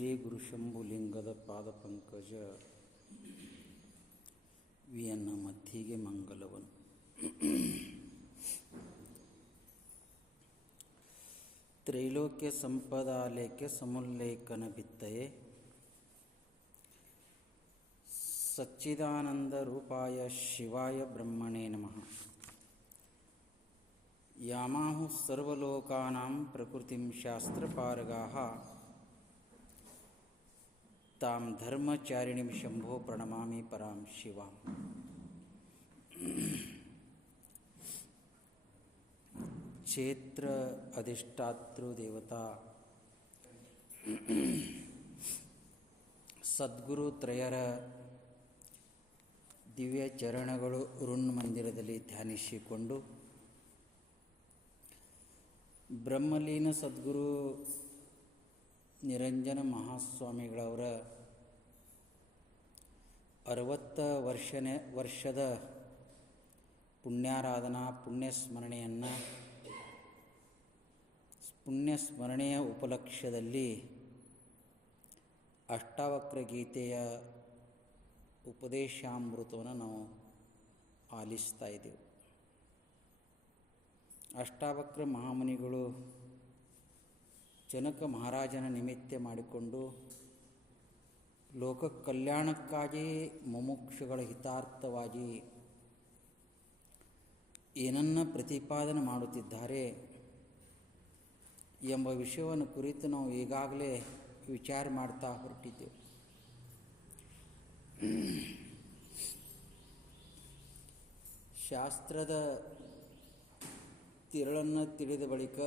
ಶ್ರೀ ಗುರು ಶಂಭುಲಿಂಗದ ಪಾದಪಂಕಜ Vienna ಮತ್ತಿಗೆ ಮಂಗಲವನು. ತ್ರೈಲೋಕ್ಯ ಸಂಪದಾಲೇಖ್ಯ ಸಮುಲ್ಲೇಖನ ಬಿತ್ತಯೆ ಸಚ್ಚಿದಾನಂದ ರೂಪಾಯ ಶಿವಾಯ ಬ್ರಹ್ಮಣೇ ನಮಃ. ಯಾಮಾಹು ಸರ್ವಲೋಕಾನಾಂ ಪ್ರಕೃತಿಂ ಶಾಸ್ತ್ರಪಾರಗಾಃ ತಾಂ ಧರ್ಮಚಾರಿಣಿಂ ಶಂಭೋ ಪ್ರಣಮಾಮಿ ಪರಾಂ ಶಿವಾಂ. ಕ್ಷೇತ್ರ ಅಧಿಷ್ಠಾತೃ ದೇವತಾ ಸದ್ಗುರು ತ್ರಯರ ದಿವ್ಯ ಚರಣಗಳು ಋಣ್ ಮಂದಿರದಲ್ಲಿ ಧ್ಯಾನಿಸಿಕೊಂಡು ಬ್ರಹ್ಮಲೀನ ಸದ್ಗುರು ನಿರಂಜನ ಮಹಾಸ್ವಾಮಿಗಳವರ 60 ವರ್ಷದ ಪುಣ್ಯಾರಾಧನಾ ಪುಣ್ಯಸ್ಮರಣೆಯ ಉಪಲಕ್ಷ್ಯದಲ್ಲಿ ಅಷ್ಟಾವಕ್ರ ಗೀತೆಯ ಉಪದೇಶಾಮೃತವನ್ನು ನಾವು ಆಲಿಸ್ತಾ ಇದ್ದೇವೆ. ಅಷ್ಟಾವಕ್ರ ಮಹಾಮುನಿಗಳು ಜನಕ ಮಹಾರಾಜನ ನಿಮಿತ್ತ ಮಾಡಿಕೊಂಡು ಲೋಕ ಕಲ್ಯಾಣಕ್ಕಾಗಿ ಮುಮುಕ್ಷುಗಳ ಹಿತಾರ್ಥವಾಗಿ ಏನನ್ನ ಪ್ರತಿಪಾದನೆ ಮಾಡುತ್ತಿದ್ದಾರೆ ಎಂಬ ವಿಷಯವನ್ನು ಕುರಿತು ನಾವು ಈಗಾಗಲೇ ವಿಚಾರ ಮಾಡ್ತಾ ಹೊರಟಿದ್ದೆವು. ಶಾಸ್ತ್ರದ ತಿರುಳನ್ನು ತಿಳಿದ ಬಳಿಕ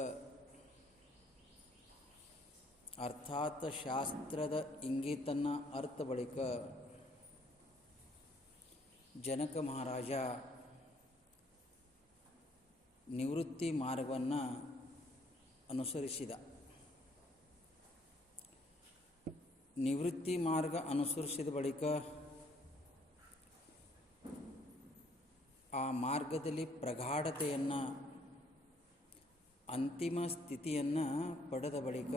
ಅರ್ಥಾತ್ ಶಾಸ್ತ್ರದ ಇಂಗಿತನ್ನು ಅರ್ಥ ಬಳಿಕ ಜನಕ ಮಹಾರಾಜ ನಿವೃತ್ತಿ ಮಾರ್ಗವನ್ನು ಅನುಸರಿಸಿದ. ನಿವೃತ್ತಿ ಮಾರ್ಗ ಅನುಸರಿಸಿದ ಬಳಿಕ ಆ ಮಾರ್ಗದಲ್ಲಿ ಪ್ರಗಾಢತೆಯನ್ನು ಅಂತಿಮ ಸ್ಥಿತಿಯನ್ನು ಪಡೆದ ಬಳಿಕ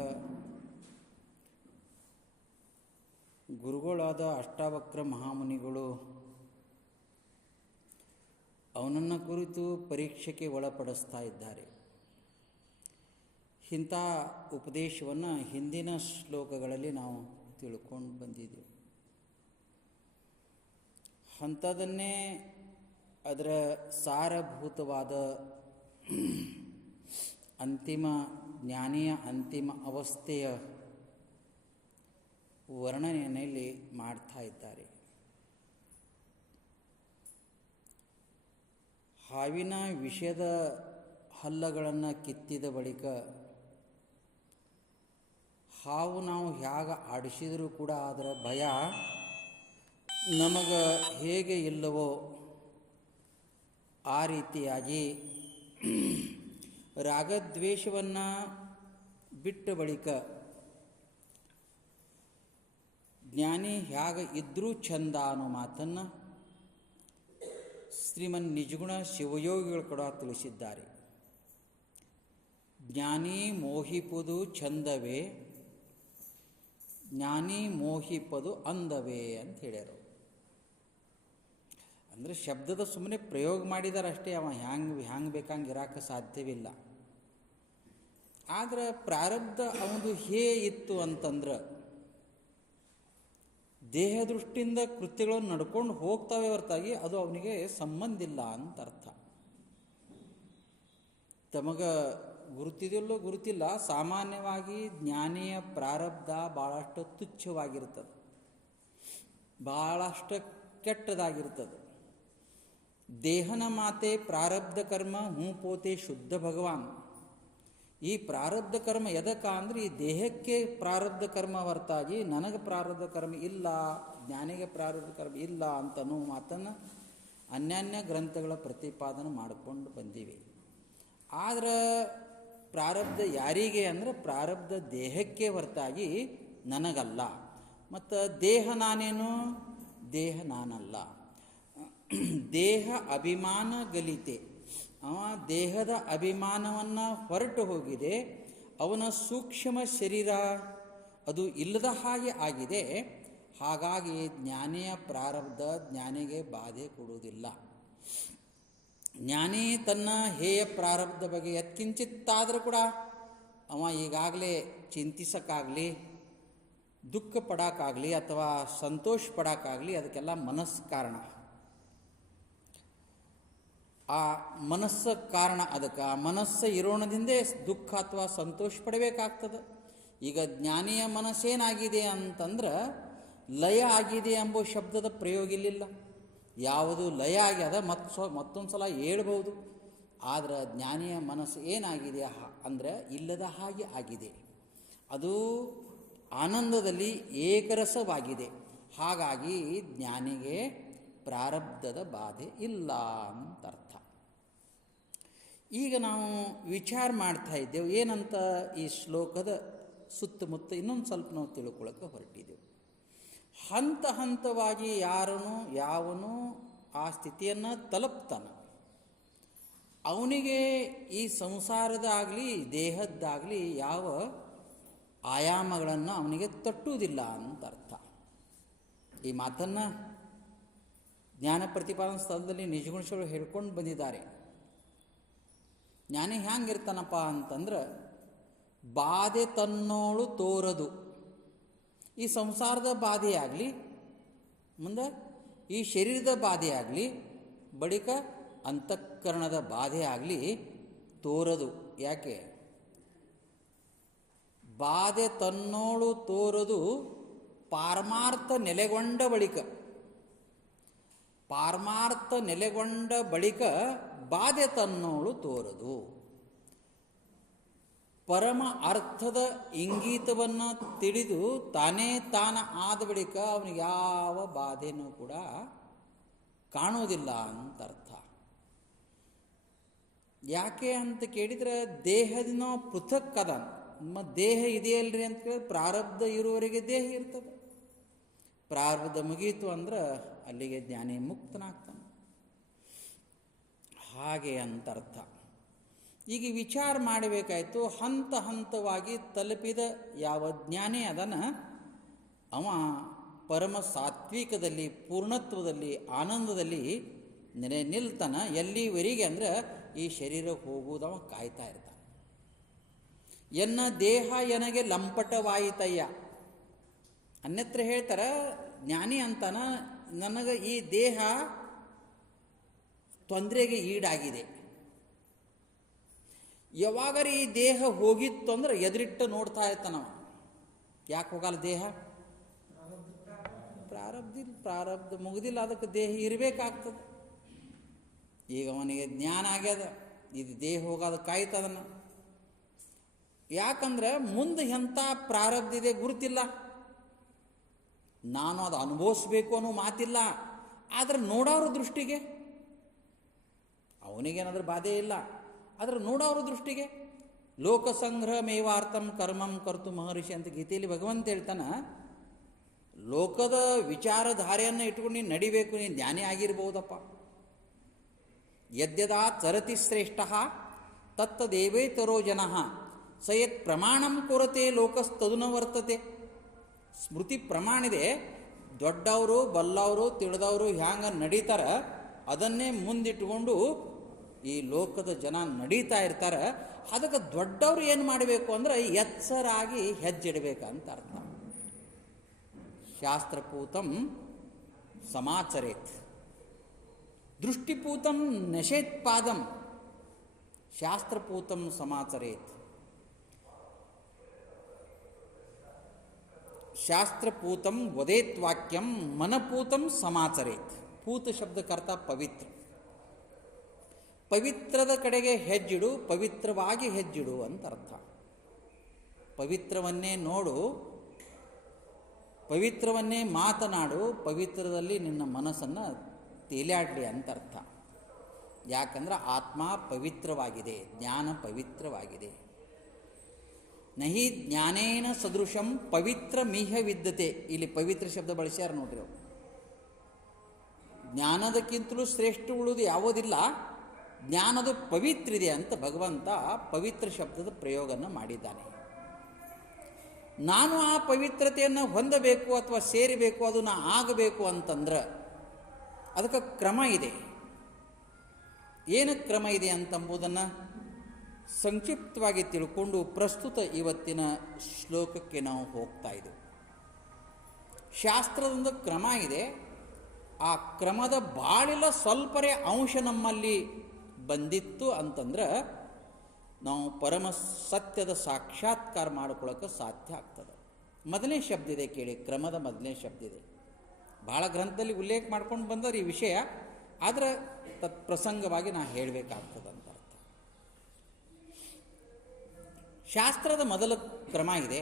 ಗುರುಗಳಾದ ಅಷ್ಟಾವಕ್ರ ಮಹಾಮುನಿಗಳು ಅವನನ್ನು ಕುರಿತು ಪರೀಕ್ಷೆಗೆ ಒಳಪಡಿಸ್ತಾ ಇದ್ದಾರೆ. ಇಂಥ ಉಪದೇಶವನ್ನು ಹಿಂದಿನ ಶ್ಲೋಕಗಳಲ್ಲಿ ನಾವು ತಿಳ್ಕೊಂಡು ಬಂದಿದ್ದೆವು. ಅಂಥದನ್ನೇ ಅದರ ಸಾರಭೂತವಾದ ಅಂತಿಮ ಜ್ಞಾನಿಯ ಅಂತಿಮ ಅವಸ್ಥೆಯ ವರ್ಣನೆಯಲ್ಲಿ ಮಾಡ್ತಾ ಇದ್ದಾರೆ. ಹಾವಿನ ವಿಷದ ಹಲ್ಲಗಳನ್ನು ಕಿತ್ತಿದ ಬಳಿಕ ಹಾವು ನಾವು ಹೇಗೆ ಆಡಿಸಿದರೂ ಕೂಡ ಅದರ ಭಯ ನಮಗೆ ಹೇಗೆ ಇಲ್ಲವೋ ಆ ರೀತಿಯಾಗಿ ರಾಗದ್ವೇಷವನ್ನು ಬಿಟ್ಟ ಬಳಿಕ ಜ್ಞಾನಿ ಹೇಗೆ ಇದ್ರೂ ಚಂದ ಅನ್ನೋ ಮಾತನ್ನು ಶ್ರೀಮನ್ ನಿಜಗುಣ ಶಿವಯೋಗಿಗಳು ಕೂಡ ತಿಳಿಸಿದ್ದಾರೆ. ಜ್ಞಾನಿ ಮೋಹಿಪುದು ಚಂದವೇ, ಜ್ಞಾನಿ ಮೋಹಿಪದು ಅಂದವೇ ಅಂತ ಹೇಳ್ಯಾರು. ಅಂದರೆ ಶಬ್ದದ ಸುಮ್ಮನೆ ಪ್ರಯೋಗ ಮಾಡಿದಾರೆ ಅಷ್ಟೇ. ಅವ ಹ್ಯಾಂಗೆ ಬೇಕಂಗೆ ಇರಾಕ ಸಾಧ್ಯವಿಲ್ಲ. ಆದರೆ ಪ್ರಾರಬ್ಧ ಅವನು ಇತ್ತು ಅಂತಂದ್ರೆ ದೇಹ ದೃಷ್ಟಿಯಿಂದ ಕೃತ್ಯಗಳನ್ನು ನಡ್ಕೊಂಡು ಹೋಗ್ತಾವೆ ಹೊರತಾಗಿ ಅದು ಅವನಿಗೆ ಸಂಬಂಧ ಇಲ್ಲ ಅಂತ ಅರ್ಥ. ತಮಗೆ ಗುರುತಿದೆಯಲ್ಲೋ ಗುರುತಿಲ್ಲ, ಸಾಮಾನ್ಯವಾಗಿ ಜ್ಞಾನಿಯ ಪ್ರಾರಬ್ಧ ಭಾಳಷ್ಟು ತುಚ್ಛವಾಗಿರ್ತದೆ, ಭಾಳಷ್ಟು ಕೆಟ್ಟದಾಗಿರ್ತದೆ. ದೇಹನ ಮಾತೆ ಪ್ರಾರಬ್ಧ ಕರ್ಮ ಹೂ ಪೋತೆ ಶುದ್ಧ ಭಗವಾನ್. ಈ ಪ್ರಾರಬ್ಧ ಕರ್ಮ ಎದಕ್ಕೆ ಅಂದರೆ ಈ ದೇಹಕ್ಕೆ ಪ್ರಾರಬ್ಧ ಕರ್ಮ ಹೊರತಾಗಿ ನನಗೆ ಪ್ರಾರಬ್ಧ ಕರ್ಮ ಇಲ್ಲ, ಜ್ಞಾನಿಗೆ ಪ್ರಾರಬ್ಧ ಕರ್ಮ ಇಲ್ಲ ಅಂತನೂ ಮಾತನ್ನು ಅನ್ಯಾನ್ಯ ಗ್ರಂಥಗಳ ಪ್ರತಿಪಾದನೆ ಮಾಡಿಕೊಂಡು ಬಂದಿವೆ. ಆದರೆ ಪ್ರಾರಬ್ಧ ಯಾರಿಗೆ ಅಂದರೆ ಪ್ರಾರಬ್ಧ ದೇಹಕ್ಕೆ ಹೊರತಾಗಿ ನನಗಲ್ಲ. ಮತ್ತು ದೇಹ ನಾನೇನು? ದೇಹ ನಾನಲ್ಲ. ದೇಹ ಅಭಿಮಾನ ಗಲಿತೆ. ಅವ ದೇಹದ ಅಭಿಮಾನವನ್ನು ಹೊರಟು ಹೋಗಿದೆ. ಅವನ ಸೂಕ್ಷ್ಮ ಶರೀರ ಅದು ಇಲ್ಲದ ಹಾಗೆ ಆಗಿದೆ. ಹಾಗಾಗಿ ಜ್ಞಾನಿಯ ಪ್ರಾರಬ್ಧ ಜ್ಞಾನಿಗೆ ಬಾಧೆ ಕೊಡುವುದಿಲ್ಲ. ಜ್ಞಾನಿ ತನ್ನ ಹೇಯ ಪ್ರಾರಬ್ಧ ಬಗ್ಗೆ ಯತ್ಕಿಂಚಿತ್ತಾದರೂ ಕೂಡ ಅವ ಈಗಾಗಲೇ ಚಿಂತಿಸೋಕ್ಕಾಗಲಿ, ದುಃಖ ಪಡೋಕ್ಕಾಗಲಿ ಅಥವಾ ಸಂತೋಷ ಪಡೋಕ್ಕಾಗಲಿ ಅದಕ್ಕೆಲ್ಲ ಮನಸ್ಸು ಕಾರಣ. ಆ ಮನಸ್ಸು ಕಾರಣ. ಅದಕ್ಕೆ ಆ ಮನಸ್ಸು ಇರೋಣದಿಂದೇ ದುಃಖ ಅಥವಾ ಸಂತೋಷ ಪಡಬೇಕಾಗ್ತದೆ. ಈಗ ಜ್ಞಾನಿಯ ಮನಸ್ಸೇನಾಗಿದೆ ಅಂತಂದ್ರೆ ಲಯ ಆಗಿದೆ ಎಂಬ ಶಬ್ದದ ಪ್ರಯೋಗ ಇಲ್ಲಿಲ್ಲ. ಯಾವುದು ಲಯ ಆಗ್ಯದ ಮತ್ತೊಂದು ಸಲ ಹೇಳ್ಬೋದು. ಆದರೆ ಜ್ಞಾನಿಯ ಮನಸ್ಸು ಏನಾಗಿದೆ ಅಂದರೆ ಇಲ್ಲದ ಹಾಗೆ ಆಗಿದೆ. ಅದು ಆನಂದದಲ್ಲಿ ಏಕರಸವಾಗಿದೆ. ಹಾಗಾಗಿ ಜ್ಞಾನಿಗೆ ಪ್ರಾರಬ್ಧದ ಬಾಧೆ ಇಲ್ಲ ಅಂತರ್ಥ. ಈಗ ನಾವು ವಿಚಾರ ಮಾಡ್ತಾ ಇದ್ದೇವೆ ಏನಂತ ಈ ಶ್ಲೋಕದ ಸುತ್ತಮುತ್ತ ಇನ್ನೊಂದು ಸ್ವಲ್ಪ ನಾವು ತಿಳ್ಕೊಳ್ಳೋಕೆ ಹೊರಟಿದ್ದೆವು. ಹಂತ ಹಂತವಾಗಿ ಯಾವನು ಆ ಸ್ಥಿತಿಯನ್ನು ತಲುಪ್ತಾನೆ ಅವನಿಗೆ ಈ ಸಂಸಾರದಾಗಲಿ ದೇಹದ್ದಾಗಲಿ ಯಾವ ಆಯಾಮಗಳನ್ನು ಅವನಿಗೆ ತಟ್ಟುವುದಿಲ್ಲ ಅಂತ ಅರ್ಥ. ಈ ಮಾತನ್ನು ಜ್ಞಾನ ಪ್ರತಿಪಾದನಾ ಸ್ಥಳದಲ್ಲಿ ನಿಜಗುಣಗಳು ಹೇಳ್ಕೊಂಡು ಬಂದಿದ್ದಾರೆ. ಜ್ಞಾನಿ ಹ್ಯಾಂಗಿರ್ತಾನಪ್ಪ ಅಂತಂದ್ರೆ ಬಾಧೆ ತನ್ನೋಳು ತೋರದು. ಈ ಸಂಸಾರದ ಬಾಧೆಯಾಗಲಿ, ಮುಂದೆ ಈ ಶರೀರದ ಬಾಧೆಯಾಗಲಿ, ಬಳಿಕ ಅಂತಃಕರಣದ ಬಾಧೆ ಆಗಲಿ ತೋರದು. ಯಾಕೆ? ಬಾಧೆ ತನ್ನೋಳು ತೋರದು ಪಾರಮಾರ್ಥ ನೆಲೆಗೊಂಡ ಬಳಿಕ. ಪಾರಮಾರ್ಥ ನೆಲೆಗೊಂಡ ಬಳಿಕ ಬಾಧೆ ತನ್ನೋಳು ತೋರದು. ಪರಮ ಅರ್ಥದ ಇಂಗಿತವನ್ನು ತಿಳಿದು ತಾನೇ ತಾನ ಆದ ಬಳಿಕ ಅವನಿಗೆ ಯಾವ ಬಾಧೆನೂ ಕೂಡ ಕಾಣುವುದಿಲ್ಲ ಅಂತ ಅರ್ಥ. ಯಾಕೆ ಅಂತ ಕೇಳಿದರೆ ದೇಹದಿಂದ ಪೃಥಕ್ ಅದ. ನಮ್ಮ ದೇಹ ಇದೆಯಲ್ರಿ ಅಂತ ಕೇಳಿದ್ರೆ ಪ್ರಾರಬ್ಧ ಇರುವವರೆಗೆ ದೇಹ ಇರ್ತದೆ. ಪ್ರಾರಬ್ಧ ಮುಗೀತು ಅಂದ್ರೆ ಅಲ್ಲಿಗೆ ಜ್ಞಾನಿ ಮುಕ್ತನಾಗ್ತಾನೆ. ಹಾಗೆ ಅಂತ ಅರ್ಥ. ಈಗ ವಿಚಾರ ಮಾಡಬೇಕಾಯ್ತು. ಹಂತ ಹಂತವಾಗಿ ತಲುಪಿದ ಯಾವ ಜ್ಞಾನಿ ಅದನ ಅವ ಪರಮ ಸಾತ್ವಿಕದಲ್ಲಿ, ಪೂರ್ಣತ್ವದಲ್ಲಿ, ಆನಂದದಲ್ಲಿ ನಿಲ್ತಾನ. ಎಲ್ಲಿವರೆಗೆ ಅಂದ್ರೆ ಈ ಶರೀರ ಹೋಗುವುದವ ಕಾಯ್ತಾ ಇರ್ತಾನೆ. ಎನ್ನ ದೇಹ ಎನಗೆ ಲಂಪಟವಾಯಿತಯ್ಯ. ಅನ್ಯತ್ರ ಹೇಳ್ತಾರೆ ಜ್ಞಾನಿ ಅಂತಾನ, ನನಗೆ ಈ ದೇಹ ತೊಂದರೆಗೆ ಈಡಾಗಿದೆ. ಯಾವಾಗರ ಈ ದೇಹ ಹೋಗಿತ್ತು ಅಂದ್ರೆ ಎದುರಿಟ್ಟು ನೋಡ್ತಾ ಇರ್ತಾನವ. ಯಾಕೆ ಹೋಗಲ್ಲ ದೇಹ? ಪ್ರಾರಬ್ಧ ಮುಗಿದಿಲ್ಲ, ಅದಕ್ಕೆ ದೇಹ ಇರಬೇಕಾಗ್ತದೆ. ಈಗ ಅವನಿಗೆ ಜ್ಞಾನ ಆಗ್ಯದ, ಇದು ದೇಹ ಹೋಗೋದು ಕಾಯ್ತದನ್ನ. ಯಾಕಂದ್ರೆ ಮುಂದೆ ಎಂಥ ಪ್ರಾರಬ್ಧ ಇದೆ ಗುರುತಿಲ್ಲ. ನಾನು ಅದು ಅನುಭವಿಸ್ಬೇಕು ಅನ್ನೋ ಮಾತಿಲ್ಲ. ಆದರೆ ನೋಡೋರ ದೃಷ್ಟಿಗೆ ಅವನಿಗೇನಾದ್ರೂ ಬಾಧೆ ಇಲ್ಲ. ಆದರೆ ನೋಡೋರ ದೃಷ್ಟಿಗೆ ಲೋಕಸಂಗ್ರಹ ಮೇವಾರ್ಥಂ ಕರ್ಮಂ ಕರ್ತು ಮಹರ್ಷಿ ಅಂತ ಗೀತೆಯಲ್ಲಿ ಭಗವಂತ ಹೇಳ್ತಾನೆ. ಲೋಕದ ವಿಚಾರಧಾರೆಯನ್ನು ಇಟ್ಕೊಂಡು ನೀನು ನಡಿಬೇಕು, ನೀನು ಜ್ಞಾನಿ ಆಗಿರ್ಬೋದಪ್ಪ. ಯದ್ಯದಾ ಚರತಿ ಶ್ರೇಷ್ಠ ತತ್ತದೇವೇತರೋ ಜನಃ ಸಯತ್ ಪ್ರಮಾಣಂ ಕೊರತೆ ಲೋಕಸ್ತದುನ ವರ್ತತೆ. ಸ್ಮೃತಿ ಪ್ರಮಾಣಿದೆ. ದೊಡ್ಡವರು, ಬಲ್ಲವರು, ತಿಳಿದವರು ಹ್ಯಾಂಗ ನಡೀತಾರ ಅದನ್ನೇ ಮುಂದಿಟ್ಟುಕೊಂಡು ಈ ಲೋಕದ ಜನ ನಡೀತಾ ಇರ್ತಾರೆ. ಅದಕ್ಕೆ ದೊಡ್ಡವರು ಏನು ಮಾಡಬೇಕು ಅಂದರೆ ಎಚ್ಚರಾಗಿ ಹೆಜ್ಜೆಡಬೇಕಂತ ಅರ್ಥ. ಶಾಸ್ತ್ರಪೂತಂ ಸಮಾಚರೇತ್, ದೃಷ್ಟಿಪೂತಂ ನಶೇತ್ ಪಾದಂ, ಶಾಸ್ತ್ರಪೂತಂ ಸಮಾಚರೇತ್. ಶಾಸ್ತ್ರಪೂತಂ ವದೇತ್ ವಾಕ್ಯಂ ಮನಪೂತಂ ಸಮಾಚರೇತ್. ಪೂತ ಶಬ್ದಕರ್ತ ಪವಿತ್ರ. ಪವಿತ್ರದ ಕಡೆಗೆ ಹೆಜ್ಜಿಡು, ಪವಿತ್ರವಾಗಿ ಹೆಜ್ಜಿಡು ಅಂತ ಅರ್ಥ. ಪವಿತ್ರವನ್ನೇ ನೋಡು, ಪವಿತ್ರವನ್ನೇ ಮಾತನಾಡು, ಪವಿತ್ರದಲ್ಲಿ ನಿನ್ನ ಮನಸ್ಸನ್ನು ತೇಲಾಡಲಿ ಅಂತ ಅರ್ಥ. ಯಾಕಂದ್ರೆ ಆತ್ಮ ಪವಿತ್ರವಾಗಿದೆ, ಜ್ಞಾನ ಪವಿತ್ರವಾಗಿದೆ. ನಹಿ ಜ್ಞಾನೇನ ಸದೃಶಂ ಪವಿತ್ರ ಮೀಹ ವಿದ್ಯತೆ. ಇಲ್ಲಿ ಪವಿತ್ರ ಶಬ್ದ ಬಳಸ್ಯಾರ ನೋಡ್ರಿ. ಅವರು ಜ್ಞಾನದಕ್ಕಿಂತಲೂ ಶ್ರೇಷ್ಠ ಉಳುವುದು ಯಾವುದಿಲ್ಲ, ಜ್ಞಾನದು ಪವಿತ್ರ ಇದೆ ಅಂತ ಭಗವಂತ ಪವಿತ್ರ ಶಬ್ದದ ಪ್ರಯೋಗನ ಮಾಡಿದ್ದಾನೆ. ನಾನು ಆ ಪವಿತ್ರತೆಯನ್ನು ಹೊಂದಬೇಕು ಅಥವಾ ಸೇರಬೇಕು, ಅದು ನಾ ಆಗಬೇಕು ಅಂತಂದ್ರೆ ಅದಕ್ಕೆ ಕ್ರಮ ಇದೆ. ಏನು ಕ್ರಮ ಇದೆ ಅಂತಂಬುದನ್ನು ಸಂಕ್ಷಿಪ್ತವಾಗಿ ತಿಳ್ಕೊಂಡು ಪ್ರಸ್ತುತ ಇವತ್ತಿನ ಶ್ಲೋಕಕ್ಕೆ ನಾವು ಹೋಗ್ತಾ ಇದ್ದೇವೆ. ಶಾಸ್ತ್ರದೊಂದು ಕ್ರಮ ಇದೆ. ಆ ಕ್ರಮದ ಬಾಳಿಲ ಸ್ವಲ್ಪರೇ ಅಂಶ ನಮ್ಮಲ್ಲಿ ಬಂದಿತ್ತು ಅಂತಂದ್ರೆ ನಾವು ಪರಮ ಸತ್ಯದ ಸಾಕ್ಷಾತ್ಕಾರ ಮಾಡ್ಕೊಳ್ಳೋಕೆ ಸಾಧ್ಯ ಆಗ್ತದೆ. ಮೊದಲನೇ ಶಬ್ದ ಇದೆ ಕೇಳಿ, ಕ್ರಮದ ಮೊದಲನೇ ಶಬ್ದ ಇದೆ. ಭಾಳ ಗ್ರಂಥದಲ್ಲಿ ಉಲ್ಲೇಖ ಮಾಡ್ಕೊಂಡು ಬಂದವ್ರು ಈ ವಿಷಯ, ಆದರೆ ತತ್ಪ್ರಸಂಗವಾಗಿ ನಾ ಹೇಳಬೇಕಾಗ್ತದೆ ಅಂತ ಅರ್ಥ. ಶಾಸ್ತ್ರದ ಮೊದಲ ಕ್ರಮ ಇದೆ.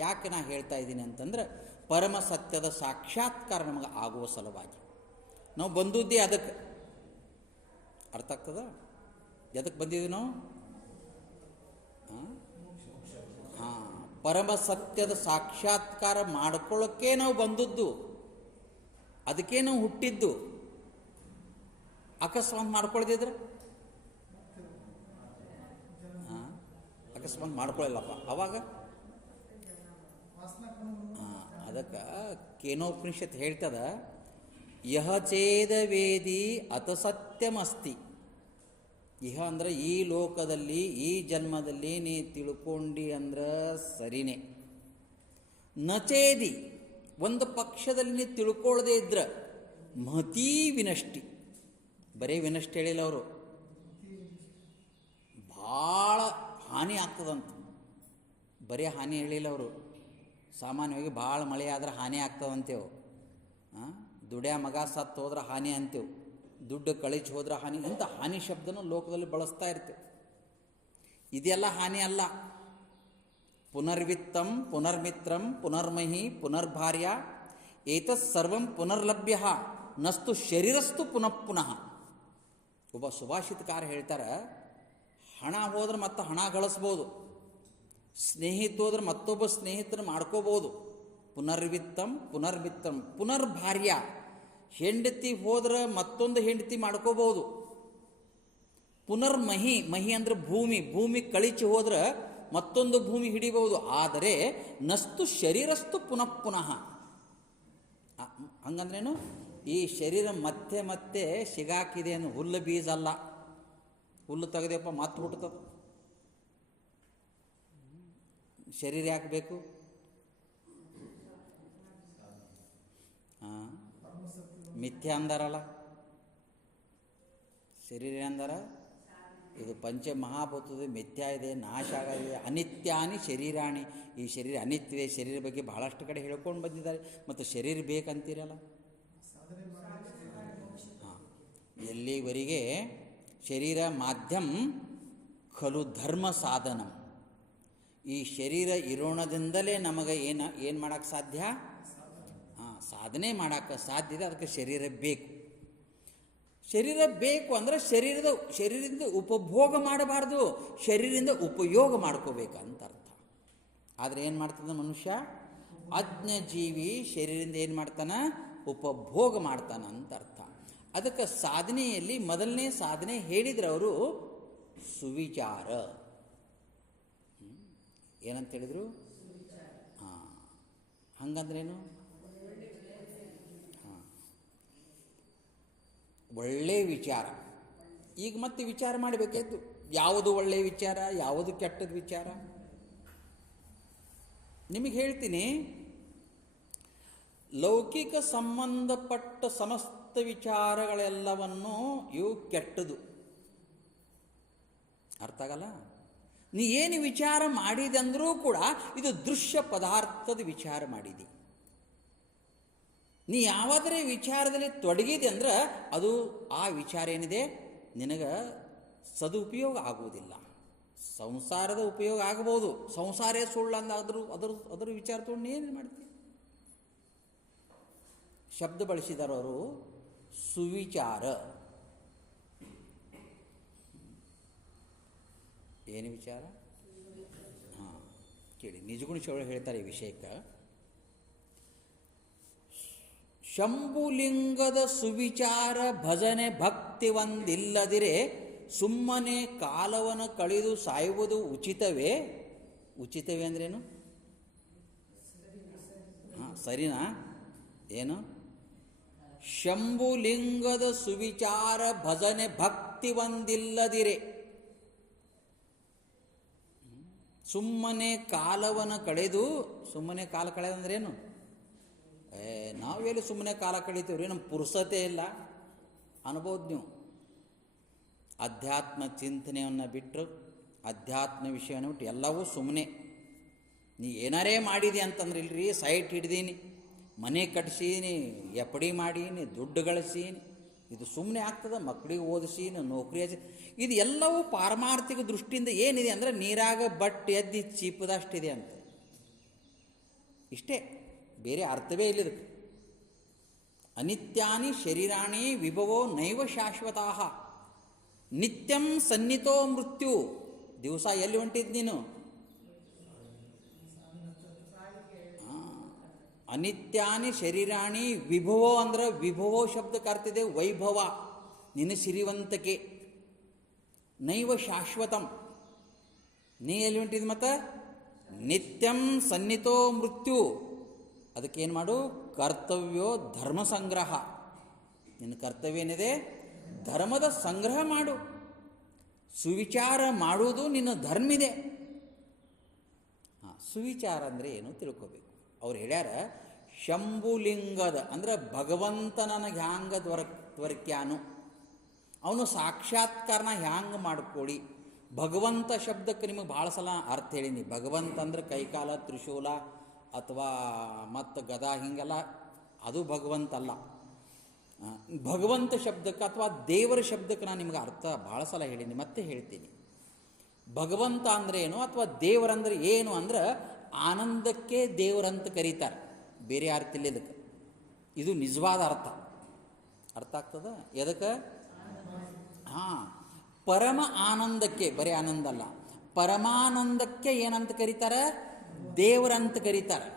ಯಾಕೆ ನಾ ಹೇಳ್ತಾ ಇದ್ದೀನಿ ಅಂತಂದ್ರೆ ಪರಮ ಸತ್ಯದ ಸಾಕ್ಷಾತ್ಕಾರ ನಮಗೆ ಆಗುವ ಸಲುವಾಗಿ ನಾವು ಬಂದದ್ದೇ ಅದಕ್ಕೆ. ಅರ್ಥ ಆಗ್ತದ? ಎದಕ್ಕೆ ಬಂದಿದ್ದೀವಿ ನಾವು? ಪರಮ ಸತ್ಯದ ಸಾಕ್ಷಾತ್ಕಾರ ಮಾಡ್ಕೊಳ್ಳೋಕ್ಕೆ ನಾವು ಬಂದದ್ದು, ಅದಕ್ಕೆ ನಾವು ಹುಟ್ಟಿದ್ದು. ಅಕಸ್ಮಾತ್ ಮಾಡ್ಕೊಳ್ದಿದ್ರೆ ಅಕಸ್ಮಾತ್ ಮಾಡ್ಕೊಳ್ಳಲ್ಲಪ್ಪ ಅವಾಗ. ಅದಕ್ಕೆ ಕೇನೋಪನಿಷತ್ ಹೇಳ್ತದ, ಯಹ ಚೇದ ವೇದಿ ಅತ ಸತ್ಯಮಸ್ತಿ. ಇಹ ಅಂದ್ರೆ ಈ ಲೋಕದಲ್ಲಿ ಈ ಜನ್ಮದಲ್ಲಿ ನೀ ತಿಳ್ಕೊಂಡಿ ಅಂದ್ರೆ ಸರಿನೇ. ನಚೇದಿ ಒಂದು ಪಕ್ಷದಲ್ಲಿ ನೀ ತಿಳ್ಕೊಳ್ಳದೆ ಇದ್ರೆ ಮತೀ ವಿನಷ್ಟಿ. ಬರೀ ವಿನಷ್ಟಿ ಹೇಳಿಲ್ಲ ಅವರು, ಭಾಳ ಹಾನಿ ಆಗ್ತದಂತ. ಬರೀ ಹಾನಿ ಹೇಳಿಲ್ಲ ಅವರು. ಸಾಮಾನ್ಯವಾಗಿ ಭಾಳ ಮಳೆ ಆದ್ರೆ ಹಾನಿ ಆಗ್ತದಂತೇವು. ದುಡ್ಯಾ ಮಗ ಸತ್ತು ಹೋದ್ರೆ ಹಾನಿ ಅಂತೇವು, ದುಡ್ಡು ಕಳಿಸಿ ಹೋದ್ರೆ ಹಾನಿ. ಇಂಥ ಹಾನಿ ಶಬ್ದನ ಲೋಕದಲ್ಲಿ ಬಳಸ್ತಾ ಇರ್ತೇವೆ. ಇದೆಲ್ಲ ಹಾನಿ ಅಲ್ಲ. ಪುನರ್ವಿತ್ತಂ ಪುನರ್ಮಿತ್ರಂ ಪುನರ್ಮಹಿ ಪುನರ್ಭಾರ್ಯ ಏತತ್ ಸರ್ವಂ ಪುನರ್ಲಭ್ಯ ನಸ್ತು ಶರೀರಸ್ತು ಪುನಃ ಪುನಃ. ಒಬ್ಬ ಸುಭಾಷಿತಕಾರ ಹೇಳ್ತಾರೆ, ಹಣ ಹೋದ್ರೆ ಮತ್ತೆ ಹಣ ಗಳಿಸ್ಬೋದು, ಸ್ನೇಹಿತ ಹೋದ್ರೆ ಮತ್ತೊಬ್ಬ ಸ್ನೇಹಿತನ ಮಾಡ್ಕೋಬೋದು. ಪುನರ್ವಿತ್ತಂ ಪುನರ್ಮಿತ್ರಂ ಪುನರ್ಭಾರ್ಯ, ಹೆಂಡತಿ ಹೋದ್ರೆ ಮತ್ತೊಂದು ಹೆಂಡತಿ ಮಾಡ್ಕೋಬೋದು. ಪುನರ್ಮಹಿ, ಮಹಿ ಅಂದ್ರೆ ಭೂಮಿ, ಭೂಮಿ ಕಳಿಸಿ ಹೋದ್ರೆ ಮತ್ತೊಂದು ಭೂಮಿ ಹಿಡಿಬಹುದು. ಆದರೆ ನಸ್ತು ಶರೀರಸ್ತು ಪುನಃ ಪುನಃ. ಹಂಗಂದ್ರೇನು? ಈ ಶರೀರ ಮತ್ತೆ ಮತ್ತೆ ಸಿಗಾಕಿದೆ ಅಂದ್ರೆ ಹುಲ್ಲು ಬೀಜ ಅಲ್ಲ. ಹುಲ್ಲು ತೆಗೆದಪ್ಪ ಮತ್ತೆ ಹುಟ್ಟುತ್ತದೆ. ಶರೀರ ಯಾಕೆ ಬೇಕು? ಮಿಥ್ಯ ಅಂದಾರಲ್ಲ, ಶರೀರ ಅಂದಾರ. ಇದು ಪಂಚ ಮಹಾಭೂತದ ಮಿಥ್ಯ ಇದೆ, ನಾಶ ಆಗಿದೆ. ಅನಿತ್ಯಾನಿ ಶರೀರಾಣಿ. ಈ ಶರೀರ ಅನಿತ್ಯದೆ. ಶರೀರ ಬಗ್ಗೆ ಬಹಳಷ್ಟು ಕಡೆ ಹೇಳ್ಕೊಂಡು ಬಂದಿದ್ದಾರೆ. ಮತ್ತು ಶರೀರ ಬೇಕಂತೀರಲ್ಲ, ಎಲ್ಲಿವರೆಗೆ ಶರೀರ ಮಾಧ್ಯಮ ಖಲು ಧರ್ಮ ಸಾಧನಂ. ಈ ಶರೀರ ಇರೋಣದಿಂದಲೇ ನಮಗೆ ಏನು ಮಾಡೋಕ್ಕೆ ಸಾಧ್ಯ? ಸಾಧನೆ ಮಾಡೋಕ್ಕೆ ಸಾಧ್ಯ ಇದೆ. ಅದಕ್ಕೆ ಶರೀರ ಬೇಕು. ಶರೀರ ಬೇಕು ಅಂದರೆ ಶರೀರದಿಂದ ಉಪಭೋಗ ಮಾಡಬಾರ್ದು, ಶರೀರದಿಂದ ಉಪಯೋಗ ಮಾಡ್ಕೋಬೇಕಂತ ಅರ್ಥ. ಆದರೆ ಏನು ಮಾಡ್ತಾನೆ ಮನುಷ್ಯ? ಅಜ್ಞಜೀವಿ ಶರೀರದಿಂದ ಏನು ಮಾಡ್ತಾನೆ? ಉಪಭೋಗ ಮಾಡ್ತಾನೆ ಅಂತ ಅರ್ಥ. ಅದಕ್ಕೆ ಸಾಧನೆಯಲ್ಲಿ ಮೊದಲನೇ ಸಾಧನೆ ಹೇಳಿದ್ರೆ ಅವರು ಸುವಿಚಾರ. ಏನಂತ ಹೇಳಿದರು? ಹಂಗಂದ್ರೇನು? ಒಳ್ಳೆಯ ವಿಚಾರ. ಈಗ ಮತ್ತೆ ವಿಚಾರ ಮಾಡಬೇಕಾಯ್ತು, ಯಾವುದು ಒಳ್ಳೆಯ ವಿಚಾರ, ಯಾವುದು ಕೆಟ್ಟದ ವಿಚಾರ. ನಿಮಗೆ ಹೇಳ್ತೀನಿ, ಲೌಕಿಕ ಸಂಬಂಧಪಟ್ಟ ಸಮಸ್ತ ವಿಚಾರಗಳೆಲ್ಲವನ್ನು ಇವು ಕೆಟ್ಟದು. ಅರ್ಥ ಆಗಲ್ಲ? ನೀ ಏನು ವಿಚಾರ ಮಾಡಿದೆ ಅಂದರೂ ಕೂಡ ಇದು ದೃಶ್ಯ ಪದಾರ್ಥದ ವಿಚಾರ ಮಾಡಿದಿ. ನೀ ಯಾವುದರ ವಿಚಾರದಲ್ಲಿ ತೊಡಗಿದೆ ಅಂದ್ರೆ ಅದು ಆ ವಿಚಾರ ಏನಿದೆ ನಿನಗೆ ಸದುಪಯೋಗ ಆಗುವುದಿಲ್ಲ. ಸಂಸಾರದ ಉಪಯೋಗ ಆಗಬಹುದು, ಸಂಸಾರೇ ಸುಳ್ಳು ಅಂದಾದರೂ ಅದರ ವಿಚಾರ ತೊಗೊಂಡು ಏನು ಮಾಡ್ತೀವಿ? ಶಬ್ದ ಬಳಸಿದಾರವರು ಸುವಿಚಾರ. ಏನು ವಿಚಾರ? ಕೇಳಿ, ನಿಜಗುಣ ಚೌಳ ಹೇಳ್ತಾರೆ ಈ ವಿಷಯಕ್ಕೆ. ಶಂಭುಲಿಂಗದ ಸುವಿಚಾರ ಭಜನೆ ಭಕ್ತಿ ಒಂದಿಲ್ಲದಿರೆ ಸುಮ್ಮನೆ ಕಾಲವನ್ನು ಕಳೆದು ಸಾಯುವುದು ಉಚಿತವೇ? ಉಚಿತವೇ ಅಂದ್ರೇನು? ಹಾಂ, ಸರಿನಾ? ಏನು? ಶಂಭುಲಿಂಗದ ಸುವಿಚಾರ ಭಜನೆ ಭಕ್ತಿ ಒಂದಿಲ್ಲದಿರೆ ಸುಮ್ಮನೆ ಕಾಲವನ್ನು ಕಳೆದು, ಸುಮ್ಮನೆ ಕಾಲ ಕಳೆದಂದ್ರೇನು? ನಾವೆಲ್ಲಿ ಸುಮ್ಮನೆ ಕಾಲ ಕಳೀತೀವ್ರಿ, ನಮ್ಮ ಪುರುಸತೆ ಇಲ್ಲ ಅನ್ಬೋದು ನೀವು. ಅಧ್ಯಾತ್ಮ ಚಿಂತನೆಯನ್ನು ಬಿಟ್ಟರು, ಅಧ್ಯಾತ್ಮ ವಿಷಯವನ್ನು ಬಿಟ್ಟು ಎಲ್ಲವೂ ಸುಮ್ಮನೆ. ನೀ ಏನಾರೇ ಮಾಡಿದೆ ಅಂತಂದ್ರೆ ಇಲ್ರಿ, ಸೈಟ್ ಹಿಡ್ದೀನಿ, ಮನೆ ಕಟ್ಸೀನಿ, ಎಫ್ ಡಿ ಮಾಡೀನಿ, ದುಡ್ಡು ಗಳಿಸೀನಿ, ಇದು ಸುಮ್ಮನೆ ಆಗ್ತದೆ. ಮಕ್ಕಳಿಗೆ ಓದಿಸೀನಿ, ನೌಕರಿ ಹಚ್ಚಿ, ಇದು ಎಲ್ಲವೂ ಪಾರಮಾರ್ಥಿಕ ದೃಷ್ಟಿಯಿಂದ ಏನಿದೆ ಅಂದರೆ ನೀರಾಗ ಬಟ್ ಎದ್ದು ಚೀಪದಷ್ಟಿದೆ ಅಂತ. ಇಷ್ಟೇ, ಬೇರೆ ಅರ್ಥವೇ ಇಲ್ಲದಕ್ಕೆ. ಅನಿತ್ಯಾನಿ ಶರೀರಾಣಿ ವಿಭವೋ ನೈವ ಶಾಶ್ವತಾ ನಿತ್ಯಂ ಸನ್ನಿತೋ ಮೃತ್ಯು. ದಿವಸ ಎಲ್ಲಿ ಹೊಂಟಿದ್ದು ನೀನು? ಅನಿತ್ಯಾನಿ ಶರೀರಾಣಿ ವಿಭವೋ ಅಂದ್ರೆ ವಿಭವೋ ಶಬ್ದಕ್ಕೆ ಅರ್ಥ ಇದೆ ವೈಭವ, ನಿನ್ನ ಸಿರಿವಂತಕೆ. ನೈವ ಶಾಶ್ವತಂ, ನೀ ಎಲ್ಲಿ ಹೊಂಟಿದ್ ಮತ್ತು? ನಿತ್ಯಂ ಸನ್ನಿತೋ ಮೃತ್ಯು. ಅದಕ್ಕೇನು ಮಾಡು? ಕರ್ತವ್ಯೋ ಧರ್ಮ ಸಂಗ್ರಹ. ನಿನ್ನ ಕರ್ತವ್ಯ ಏನಿದೆ? ಧರ್ಮದ ಸಂಗ್ರಹ ಮಾಡು. ಸುವಿಚಾರ ಮಾಡುವುದು ನಿನ್ನ ಧರ್ಮ ಇದೆ. ಹಾಂ, ಸುವಿಚಾರ ಅಂದರೆ ಏನು ತಿಳ್ಕೋಬೇಕು. ಅವ್ರು ಹೇಳ್ಯಾರ, ಶಂಭುಲಿಂಗದ ಅಂದ್ರೆ ಭಗವಂತ ನನಗೆ ಹ್ಯಾಂಗ ದ್ವರ್ಕ್ಯಾನು, ಅವನು ಸಾಕ್ಷಾತ್ಕಾರನ ಹ್ಯಾಂಗೆ ಮಾಡ್ಕೊಳ್ಳಿ. ಭಗವಂತ ಶಬ್ದಕ್ಕೆ ನಿಮಗೆ ಭಾಳ ಸಲ ಅರ್ಥ ಹೇಳೀನಿ. ಭಗವಂತ ಅಂದ್ರೆ ಕೈಕಾಲ ತ್ರಿಶೂಲ ಅಥವಾ ಮತ್ತು ಗದಾ ಹಿಂಗೆಲ್ಲ, ಅದು ಭಗವಂತ ಅಲ್ಲ. ಭಗವಂತ ಶಬ್ದಕ್ಕೆ ಅಥವಾ ದೇವರ ಶಬ್ದಕ್ಕೆ ನಾನು ನಿಮಗೆ ಅರ್ಥ ಭಾಳ ಸಲ ಹೇಳೀನಿ, ಮತ್ತೆ ಹೇಳ್ತೀನಿ. ಭಗವಂತ ಅಂದರೆ ಏನು ಅಥವಾ ದೇವರಂದ್ರೆ ಏನು ಅಂದ್ರೆ ಆನಂದಕ್ಕೆ ದೇವರಂತ ಕರೀತಾರೆ, ಬೇರೆ ಅರ್ಥ ಇಲ್ಲ ಇದಕ್ಕೆ. ಇದು ನಿಜವಾದ ಅರ್ಥ. ಅರ್ಥ ಆಗ್ತದ? ಎದಕ್ಕೆ? ಹಾಂ, ಪರಮ ಆನಂದಕ್ಕೆ, ಬರೀ ಆನಂದ ಅಲ್ಲ, ಪರಮಾನಂದಕ್ಕೆ ಏನಂತ ಕರೀತಾರೆ? ದೇವರಂತ ಕರೀತಾರೆ.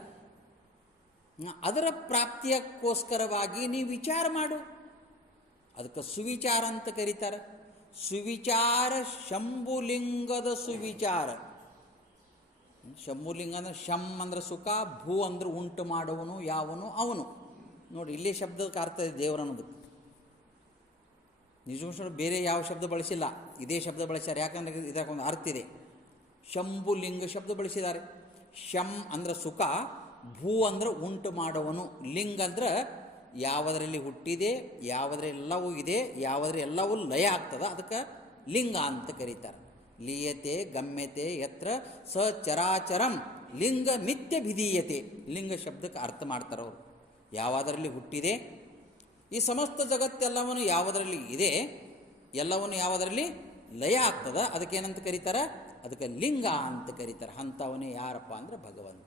ಅದರ ಪ್ರಾಪ್ತಿಯಕ್ಕೋಸ್ಕರವಾಗಿ ನೀವು ವಿಚಾರ ಮಾಡು, ಅದಕ್ಕೆ ಸುವಿಚಾರ ಅಂತ ಕರೀತಾರೆ. ಸುವಿಚಾರ, ಶಂಭುಲಿಂಗದ ಸುವಿಚಾರ. ಶಂಭುಲಿಂಗ ಅಂದ್ರೆ ಶಂ ಅಂದ್ರೆ ಸುಖ, ಭೂ ಅಂದ್ರೆ ಉಂಟು ಮಾಡುವನು, ಯಾವನು ಅವನು. ನೋಡಿ, ಇಲ್ಲೇ ಶಬ್ದಕ್ಕೆ ಅರ್ಥ ಇದೆ ದೇವರು ಅನ್ನೋದಕ್ಕೆ. ನಿಜ ಬೇರೆ ಯಾವ ಶಬ್ದ ಬಳಸಿಲ್ಲ, ಇದೇ ಶಬ್ದ ಬಳಸ್ಯಾರ. ಯಾಕಂದ್ರೆ ಇದಕ್ಕೊಂದು ಅರ್ಥ ಇದೆ. ಶಂಭುಲಿಂಗ ಶಬ್ದ ಬಳಸಿದ್ದಾರೆ. ಶಂ ಅಂದ್ರೆ ಸುಖ, ಭೂ ಅಂದ್ರೆ ಉಂಟು ಮಾಡುವನು, ಲಿಂಗ ಅಂದ್ರೆ ಯಾವುದರಲ್ಲಿ ಹುಟ್ಟಿದೆ, ಯಾವುದರೆಲ್ಲವೂ ಇದೆ, ಯಾವುದರೆಲ್ಲವೂ ಲಯ ಆಗ್ತದೆ, ಅದಕ್ಕೆ ಲಿಂಗ ಅಂತ ಕರೀತಾರೆ. ಲೀಯತೆ ಗಮ್ಯತೆ ಯತ್ರ ಸ ಚರಾಚರಂ ಲಿಂಗ ಮಿಥ್ಯ ಭಿಧೀಯತೆ. ಲಿಂಗ ಶಬ್ದಕ್ಕೆ ಅರ್ಥ ಮಾಡ್ತಾರೆ ಅವರು. ಯಾವುದರಲ್ಲಿ ಹುಟ್ಟಿದೆ, ಈ ಸಮಸ್ತ ಜಗತ್ತೆಲ್ಲವನ್ನು ಯಾವುದರಲ್ಲಿ ಇದೆ, ಎಲ್ಲವನ್ನು ಯಾವುದರಲ್ಲಿ ಲಯ ಆಗ್ತದೆ, ಅದಕ್ಕೇನಂತ ಕರೀತಾರೆ? ಅದಕ್ಕೆ ಲಿಂಗ ಅಂತ ಕರೀತಾರೆ. ಅಂಥವನೇ ಯಾರಪ್ಪ ಅಂದ್ರೆ ಭಗವಂತ.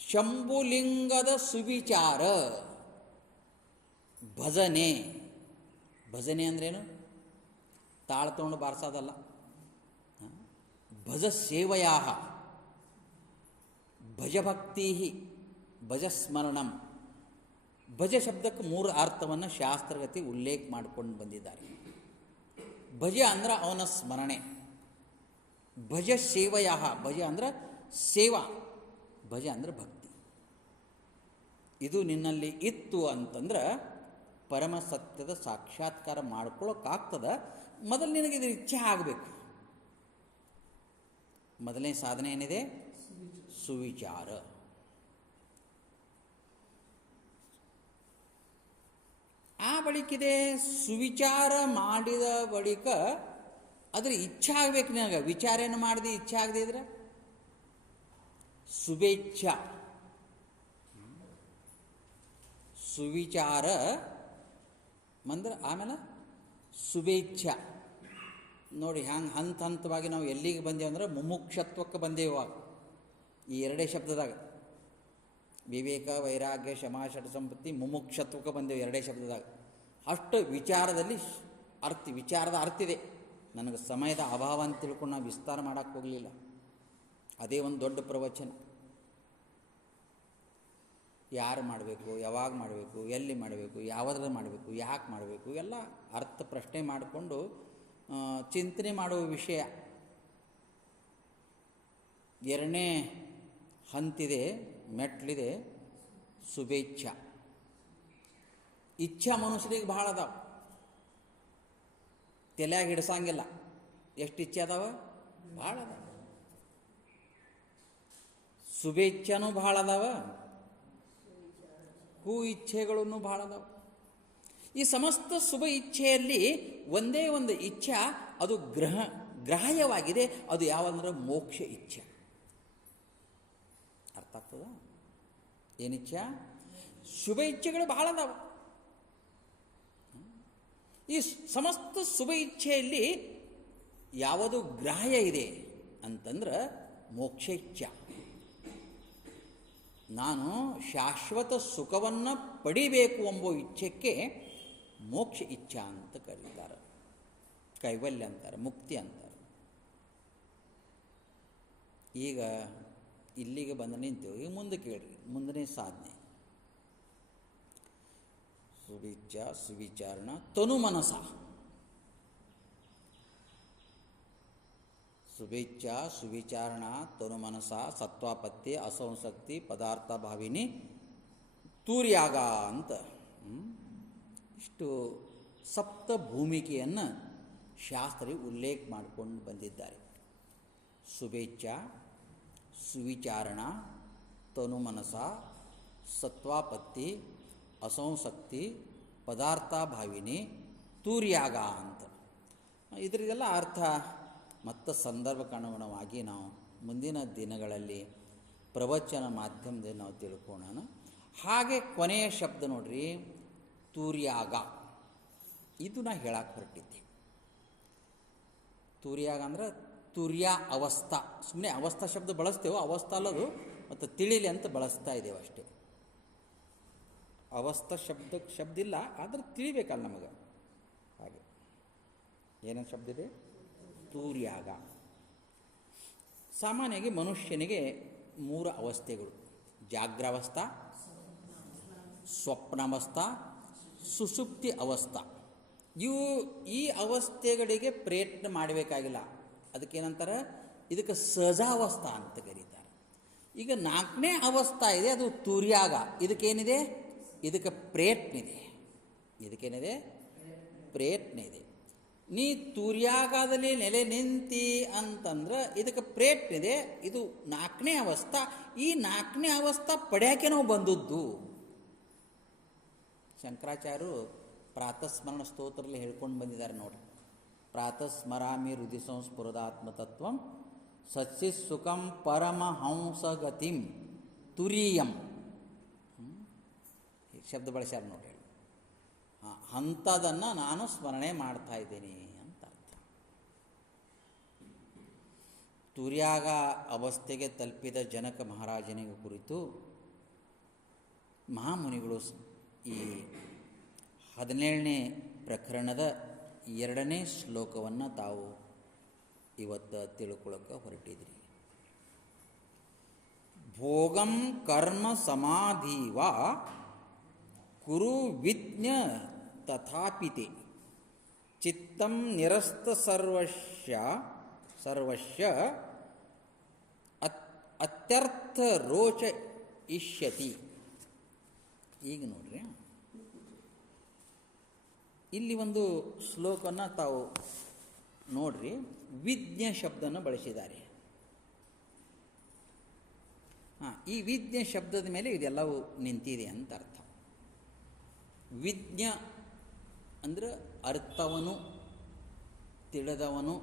ಶಂಭುಲಿಂಗದ ಸುವಿಚಾರ ಭಜನೆ. ಭಜನೆ ಅಂದ್ರೇನು? ತಾಳ ತಗೊಂಡು ಬಾರಿಸೋದಲ್ಲ. ಭಜ ಸೇವಯಾ, ಭಜಭಕ್ತಿ, ಭಜಸ್ಮರಣಂ. ಭಜ ಶಬ್ದಕ್ಕೆ 3 ಅರ್ಥವನ್ನು ಶಾಸ್ತ್ರಗತಿ ಉಲ್ಲೇಖ ಮಾಡಿಕೊಂಡು ಬಂದಿದ್ದಾರೆ. ಭಜ ಅಂದ್ರೆ ಅವನ ಸ್ಮರಣೆ, ಭಜ ಸೇವಯಾ, ಭಜ ಅಂದ್ರೆ ಸೇವಾ, ಭಜ ಅಂದ್ರೆ ಭಕ್ತಿ. ಇದು ನಿನ್ನಲ್ಲಿ ಇತ್ತು ಅಂತಂದ್ರೆ ಪರಮ ಸತ್ಯದ ಸಾಕ್ಷಾತ್ಕಾರ ಮಾಡ್ಕೊಳ್ಳೋಕ್ಕಾಗ್ತದೆ. ಮೊದಲು ನಿನಗೆ ಇದ್ರ ಇಚ್ಛೆ ಆಗಬೇಕು. ಮೊದಲನೇ ಸಾಧನೆ ಏನಿದೆ? ಸುವಿಚಾರ. ಆ ಬಳಿಕಿದೆ ಸುವಿಚಾರ ಮಾಡಿದ ಬಳಿಕ ಅದ್ರ ಇಚ್ಛೆ ಆಗ್ಬೇಕು ನಿನಗೆ. ವಿಚಾರ ಏನು ಮಾಡಿದೆ ಇಚ್ಛೆ ಆಗದೆ ಇದ್ರೆ ಶುಭೇಚ್ಛ. ಸುವಿಚಾರ ಮಂದ್ರೆ ಆಮೇಲೆ ಶುಭೇಚ್ಛ. ನೋಡಿ ಹ್ಯಾಂಗೆ ಹಂತ ಹಂತವಾಗಿ ನಾವು ಎಲ್ಲಿಗೆ ಬಂದೇವೆ ಅಂದ್ರೆ ಮುಮುಕ್ಷತ್ವಕ್ಕೆ ಬಂದೇವು. ಈ 2 ಶಬ್ದದಾಗ ವಿವೇಕ, ವೈರಾಗ್ಯ, ಶಮ, ಷಟ್ ಸಂಪತ್ತಿ, ಮುಮುಕ್ಷತ್ವಕ್ಕೆ ಬಂದೇವು 2 ಶಬ್ದದಾಗ. ಅಷ್ಟು ವಿಚಾರದಲ್ಲಿ ವಿಚಾರದ ಅರ್ಥ ಇದೆ. ನನಗೆ ಸಮಯದ ಅಭಾವ ಅಂತ ತಿಳ್ಕೊಂಡು ನಾವು ವಿಸ್ತಾರ ಮಾಡೋಕ್ಕೆ ಹೋಗಲಿಲ್ಲ. ಅದೇ ಒಂದು ದೊಡ್ಡ ಪ್ರವಚನ. ಯಾರು ಮಾಡಬೇಕು, ಯಾವಾಗ ಮಾಡಬೇಕು, ಎಲ್ಲಿ ಮಾಡಬೇಕು, ಯಾವುದ್ರಲ್ಲಿ ಮಾಡಬೇಕು, ಯಾಕೆ ಮಾಡಬೇಕು, ಎಲ್ಲ ಅರ್ಥ ಪ್ರಶ್ನೆ ಮಾಡಿಕೊಂಡು ಚಿಂತನೆ ಮಾಡುವ ವಿಷಯ. ಎರಡನೇ ಹಂತಿದೆ, ಮೆಟ್ಲಿದೆ ಶುಭೇಚ್ಛಾ. ಇಚ್ಛಾ ಮನುಷ್ಯರಿಗೆ ಭಾಳ ಅದಾವ, ತಲೆಯಾಗ ಹಿಡ್ಸಂಗಿಲ್ಲ. ಎಷ್ಟು ಇಚ್ಛೆ ಅದಾವ? ಭಾಳ ಅದಾವ. ಶುಭೇಚ್ಛಾನೂ ಭಾಳ ಅದಾವ, ಕು ಇಚ್ಛೆಗಳನ್ನು ಭಾಳ ಅದಾವ. ಈ ಸಮಸ್ತ ಶುಭ ಇಚ್ಛೆಯಲ್ಲಿ ಒಂದೇ ಒಂದು ಇಚ್ಛಾ ಅದು ಗ್ರಾಹ್ಯವಾಗಿದೆ. ಅದು ಯಾವಂದ್ರೆ ಮೋಕ್ಷ ಇಚ್ಛೆ. ಅರ್ಥ ಆಗ್ತದ? ಏನಿಚ್ಛಾ? ಶುಭ ಇಚ್ಛೆಗಳು ಬಹಳ ಅದಾವ. ಈ ಸಮಸ್ತ ಶುಭ ಇಚ್ಛೆಯಲ್ಲಿ ಯಾವುದು ಗ್ರಾಹ್ಯ ಇದೆ ಅಂತಂದ್ರೆ ಮೋಕ್ಷ ಇಚ್ಛಾ. ನಾನು ಶಾಶ್ವತ ಸುಖವನ್ನು ಪಡಿಬೇಕು ಎಂಬ ಇಚ್ಛೆಗೆ ಮೋಕ್ಷ ಇಚ್ಛಾ ಅಂತ ಕರೀತಾರೆ, ಕೈವಲ್ಯ ಅಂತಾರೆ, ಮುಕ್ತಿ ಅಂತಾರೆ. ಈಗ ಇಲ್ಲಿಗೆ ಬಂದು ನಿಂತು ಈಗ ಮುಂದೆ ಕೇಳ್ರಿ, ಮುಂದನೇ ಸಾಧನೆ. ಸುವಿಚ್ಛಾ ಸುವಿಚಾರಣ ತನು ಮನಸ. ಶುಭೇಚ್ಛಾ ಸುವಿಚಾರಣ ತನು ಮನಸ ಸತ್ವಾಪತ್ತಿ ಅಸಂಸಕ್ತಿ ಪದಾರ್ಥ ಭಾವಿನಿ ತೂರ್ಯಾಗ ಅಂತ ಇಷ್ಟು ಸಪ್ತ ಭೂಮಿಕೆಯನ್ನು ಶಾಸ್ತ್ರಿ ಉಲ್ಲೇಖ ಮಾಡಿಕೊಂಡು ಬಂದಿದ್ದಾರೆ. ಶುಭೇಚ್ಛಾ ಸುವಿಚಾರಣ ತನು ಮನಸ ಸತ್ವಾಪತ್ತಿ ಅಸಂಸಕ್ತಿ ಪದಾರ್ಥ ಭಾವಿನಿ ತೂರ್ಯಾಗ ಅಂತ. ಇದರಿಗೆಲ್ಲ ಅರ್ಥ ಮತ್ತು ಸಂದರ್ಭಕ್ಕನುಗುಣವಾಗಿ ನಾವು ಮುಂದಿನ ದಿನಗಳಲ್ಲಿ ಪ್ರವಚನ ಮಾಧ್ಯಮದಲ್ಲಿ ನಾವು ತಿಳ್ಕೊಳ್ಳೋಣ. ಹಾಗೆ ಕೊನೆಯ ಶಬ್ದ ನೋಡ್ರಿ, ತೂರ್ಯಾಗ. ಇದು ನಾ ಹೇಳಕ್ಕೆ ಹೊರಟಿದ್ದೆ. ತೂರ್ಯಾಗ ಅಂದ್ರೆ ತುರ್ಯ ಅವಸ್ಥಾ. ಸುಮ್ಮನೆ ಅವಸ್ಥಾ ಶಬ್ದ ಬಳಸ್ತೇವೆ, ಅವಸ್ಥಾ ಅಲ್ಲದು, ಮತ್ತು ತಿಳಿಲಿ ಅಂತ ಬಳಸ್ತಾ ಇದ್ದೇವೆ ಅಷ್ಟೇ. ಅವಸ್ಥಾ ಶಬ್ದ ಇಲ್ಲ, ಆದರೆ ತಿಳಿಬೇಕಲ್ಲ ನಮಗೆ. ಹಾಗೆ ಏನೇನು ಶಬ್ದ ಇದೆ? ತೂರ್ಯಾಗ. ಸಾಮಾನ್ಯವಾಗಿ ಮನುಷ್ಯನಿಗೆ 3 ಅವಸ್ಥೆಗಳು: ಜಾಗ್ರಾವಸ್ಥಾ, ಸ್ವಪ್ನಾವಸ್ಥಾ, ಸುಷುಪ್ತಿ ಅವಸ್ಥಾ. ಈ ಅವಸ್ಥೆಗಳಿಗೆ ಪ್ರಯತ್ನ ಮಾಡಬೇಕಾಗಿಲ್ಲ. ಅದಕ್ಕೇನಂತಾರೆ? ಇದಕ್ಕೆ ಸಹಜಾವಸ್ಥಾ ಅಂತ ಕರೀತಾರೆ. ಈಗ 4ನೇ ಅವಸ್ಥಾ ಇದೆ, ಅದು ತೂರ್ಯಾಗ. ಇದಕ್ಕೇನಿದೆ? ಇದಕ್ಕೆ ಪ್ರಯತ್ನ ಇದೆ. ಇದಕ್ಕೇನಿದೆ? ಪ್ರಯತ್ನ ಇದೆ. ನೀ ತೂರ್ಯಾಗದಲ್ಲಿ ನೆಲೆ ನಿಂತಿ ಅಂತಂದ್ರೆ ಇದಕ್ಕೆ ಪ್ರಯತ್ನ ಇದೆ. ಇದು 4ನೇ ಅವಸ್ಥಾ. ಈ 4ನೇ ಅವಸ್ಥಾ ಪಡ್ಯಾಕೆ ನಾವು ಬಂದದ್ದು. ಶಂಕರಾಚಾರ್ಯರು ಪ್ರಾತಸ್ಮರಣ ಸ್ತೋತ್ರದಲ್ಲಿ ಹೇಳ್ಕೊಂಡು ಬಂದಿದ್ದಾರೆ ನೋಡ್ರಿ. ಪ್ರಾತಸ್ಮರಾಮಿ ಹೃದಯ ಸಂಸ್ಫುರದಾತ್ಮತತ್ವಂ ಸಚ್ಚಿತ್ ಸುಖಂ ಪರಮಹಂಸಗತಿಂ ತುರೀಯಂ. ಶಬ್ದ ಬಳಸ್ಯಾರ ನೋಡಿ. ಅಂಥದನ್ನು ನಾನು ಸ್ಮರಣೆ ಮಾಡ್ತಾ ಇದ್ದೀನಿ ಅಂತ ಅರ್ಥ. ತುರ್ಯಾಗ ಅವಸ್ಥೆಗೆ ತಲುಪಿದ ಜನಕ ಮಹಾರಾಜನಿಗೆ ಕುರಿತು ಮಹಾಮುನಿಗಳು ಈ 17ನೇ ಪ್ರಕರಣದ 2ನೇ ಶ್ಲೋಕವನ್ನು ತಾವು ಇವತ್ತು ತಿಳ್ಕೊಳ್ಳೋಕೆ ಹೊರಟಿದ್ರಿ. ಭೋಗಂ ಕರ್ಮ ಸಮಾಧೀವ ಕುರು ವಿಜ್ಞ ತಥಾಪಿತೆ ಚಿತ್ತಂ ನಿರಸ್ತ ಸರ್ವಸ್ಯ ಅತ್ಯರ್ಥ ರೋಚ ಇಷ್ಯತಿ. ಈಗ ನೋಡ್ರಿ, ಇಲ್ಲಿ ಒಂದು ಶ್ಲೋಕನ ತಾವು ನೋಡ್ರಿ. ವಿಜ್ಞ ಶಬ್ದನ ಬಳಸಿದ್ದಾರೆ. ಈ ವಿಜ್ಞ ಶಬ್ದದ ಮೇಲೆ ಇದೆಲ್ಲವೂ ನಿಂತಿದೆ ಅಂತ ಅರ್ಥ. ವಿಜ್ಞ ಅಂದರೆ ಅರ್ಥವನು ತಿಳಿದವನು,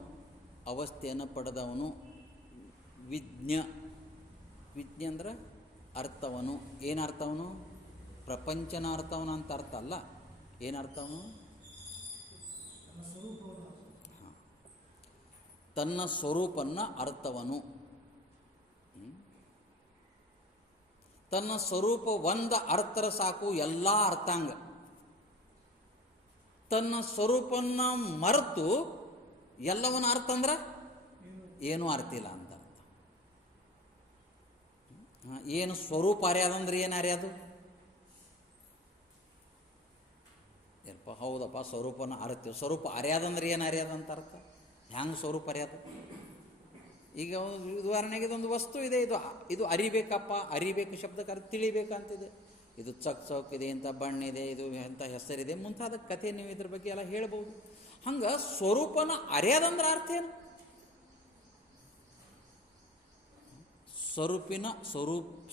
ಅವಸ್ಥೆಯನ್ನು ಪಡೆದವನು ವಿಜ್ಞ. ವಿಜ್ಞ ಅಂದ್ರೆ ಅರ್ಥವನು. ಏನು ಅರ್ಥವನು? ಪ್ರಪಂಚನ ಅರ್ಥವನು ಅಂತ ಅರ್ಥ ಅಲ್ಲ. ಏನರ್ಥವನು? ತನ್ನ ಸ್ವರೂಪನ್ನ ಅರ್ಥವನು. ತನ್ನ ಸ್ವರೂಪ ಒಂದು ಅರ್ಥರ ಸಾಕು, ಎಲ್ಲ ಅರ್ಥಾಂಗ. ತನ್ನ ಸ್ವರೂಪನ್ನ ಮರೆತು ಎಲ್ಲವನ್ನ ಅರ್ಥ ಅಂದ್ರೆ ಏನೂ ಅರ್ಥ ಇಲ್ಲ ಅಂತ ಅರ್ಥ. ಏನು ಸ್ವರೂಪ ಅರ್ಯಾದಂದ್ರೆ ಏನು ಅರ್ಯಾದು? ಏನಪ್ಪ, ಹೌದಪ್ಪ, ಸ್ವರೂಪನ ಅರಿತೀವಿ. ಸ್ವರೂಪ ಅರ್ಯಾದಂದ್ರೆ ಏನು ಅರ್ಯಾದ ಅಂತ ಅರ್ಥ. ಹ್ಯಾಂಗೆ ಸ್ವರೂಪ ಅರ್ಯಾದ? ಈಗ ಉದಾಹರಣೆಗೆ ಇದೊಂದು ವಸ್ತು ಇದೆ, ಇದು ಅರಿಬೇಕಪ್ಪ, ಅರಿಬೇಕು ಶಬ್ದಕ್ಕೆ ಅರ್ಥ ತಿಳಿಬೇಕಂತಿದೆ. ಇದು ಚೌಕ್ ಇದೆ, ಇಂಥ ಬಣ್ಣಿದೆ, ಇದು ಎಂಥ ಹೆಸರಿದೆ, ಮುಂತಾದ ಕಥೆ ನೀವು ಇದ್ರ ಬಗ್ಗೆ ಎಲ್ಲ ಹೇಳ್ಬೋದು. ಹಂಗೆ ಸ್ವರೂಪನ ಅರಿಯೋದಂದ್ರೆ ಅರ್ಥ ಏನು?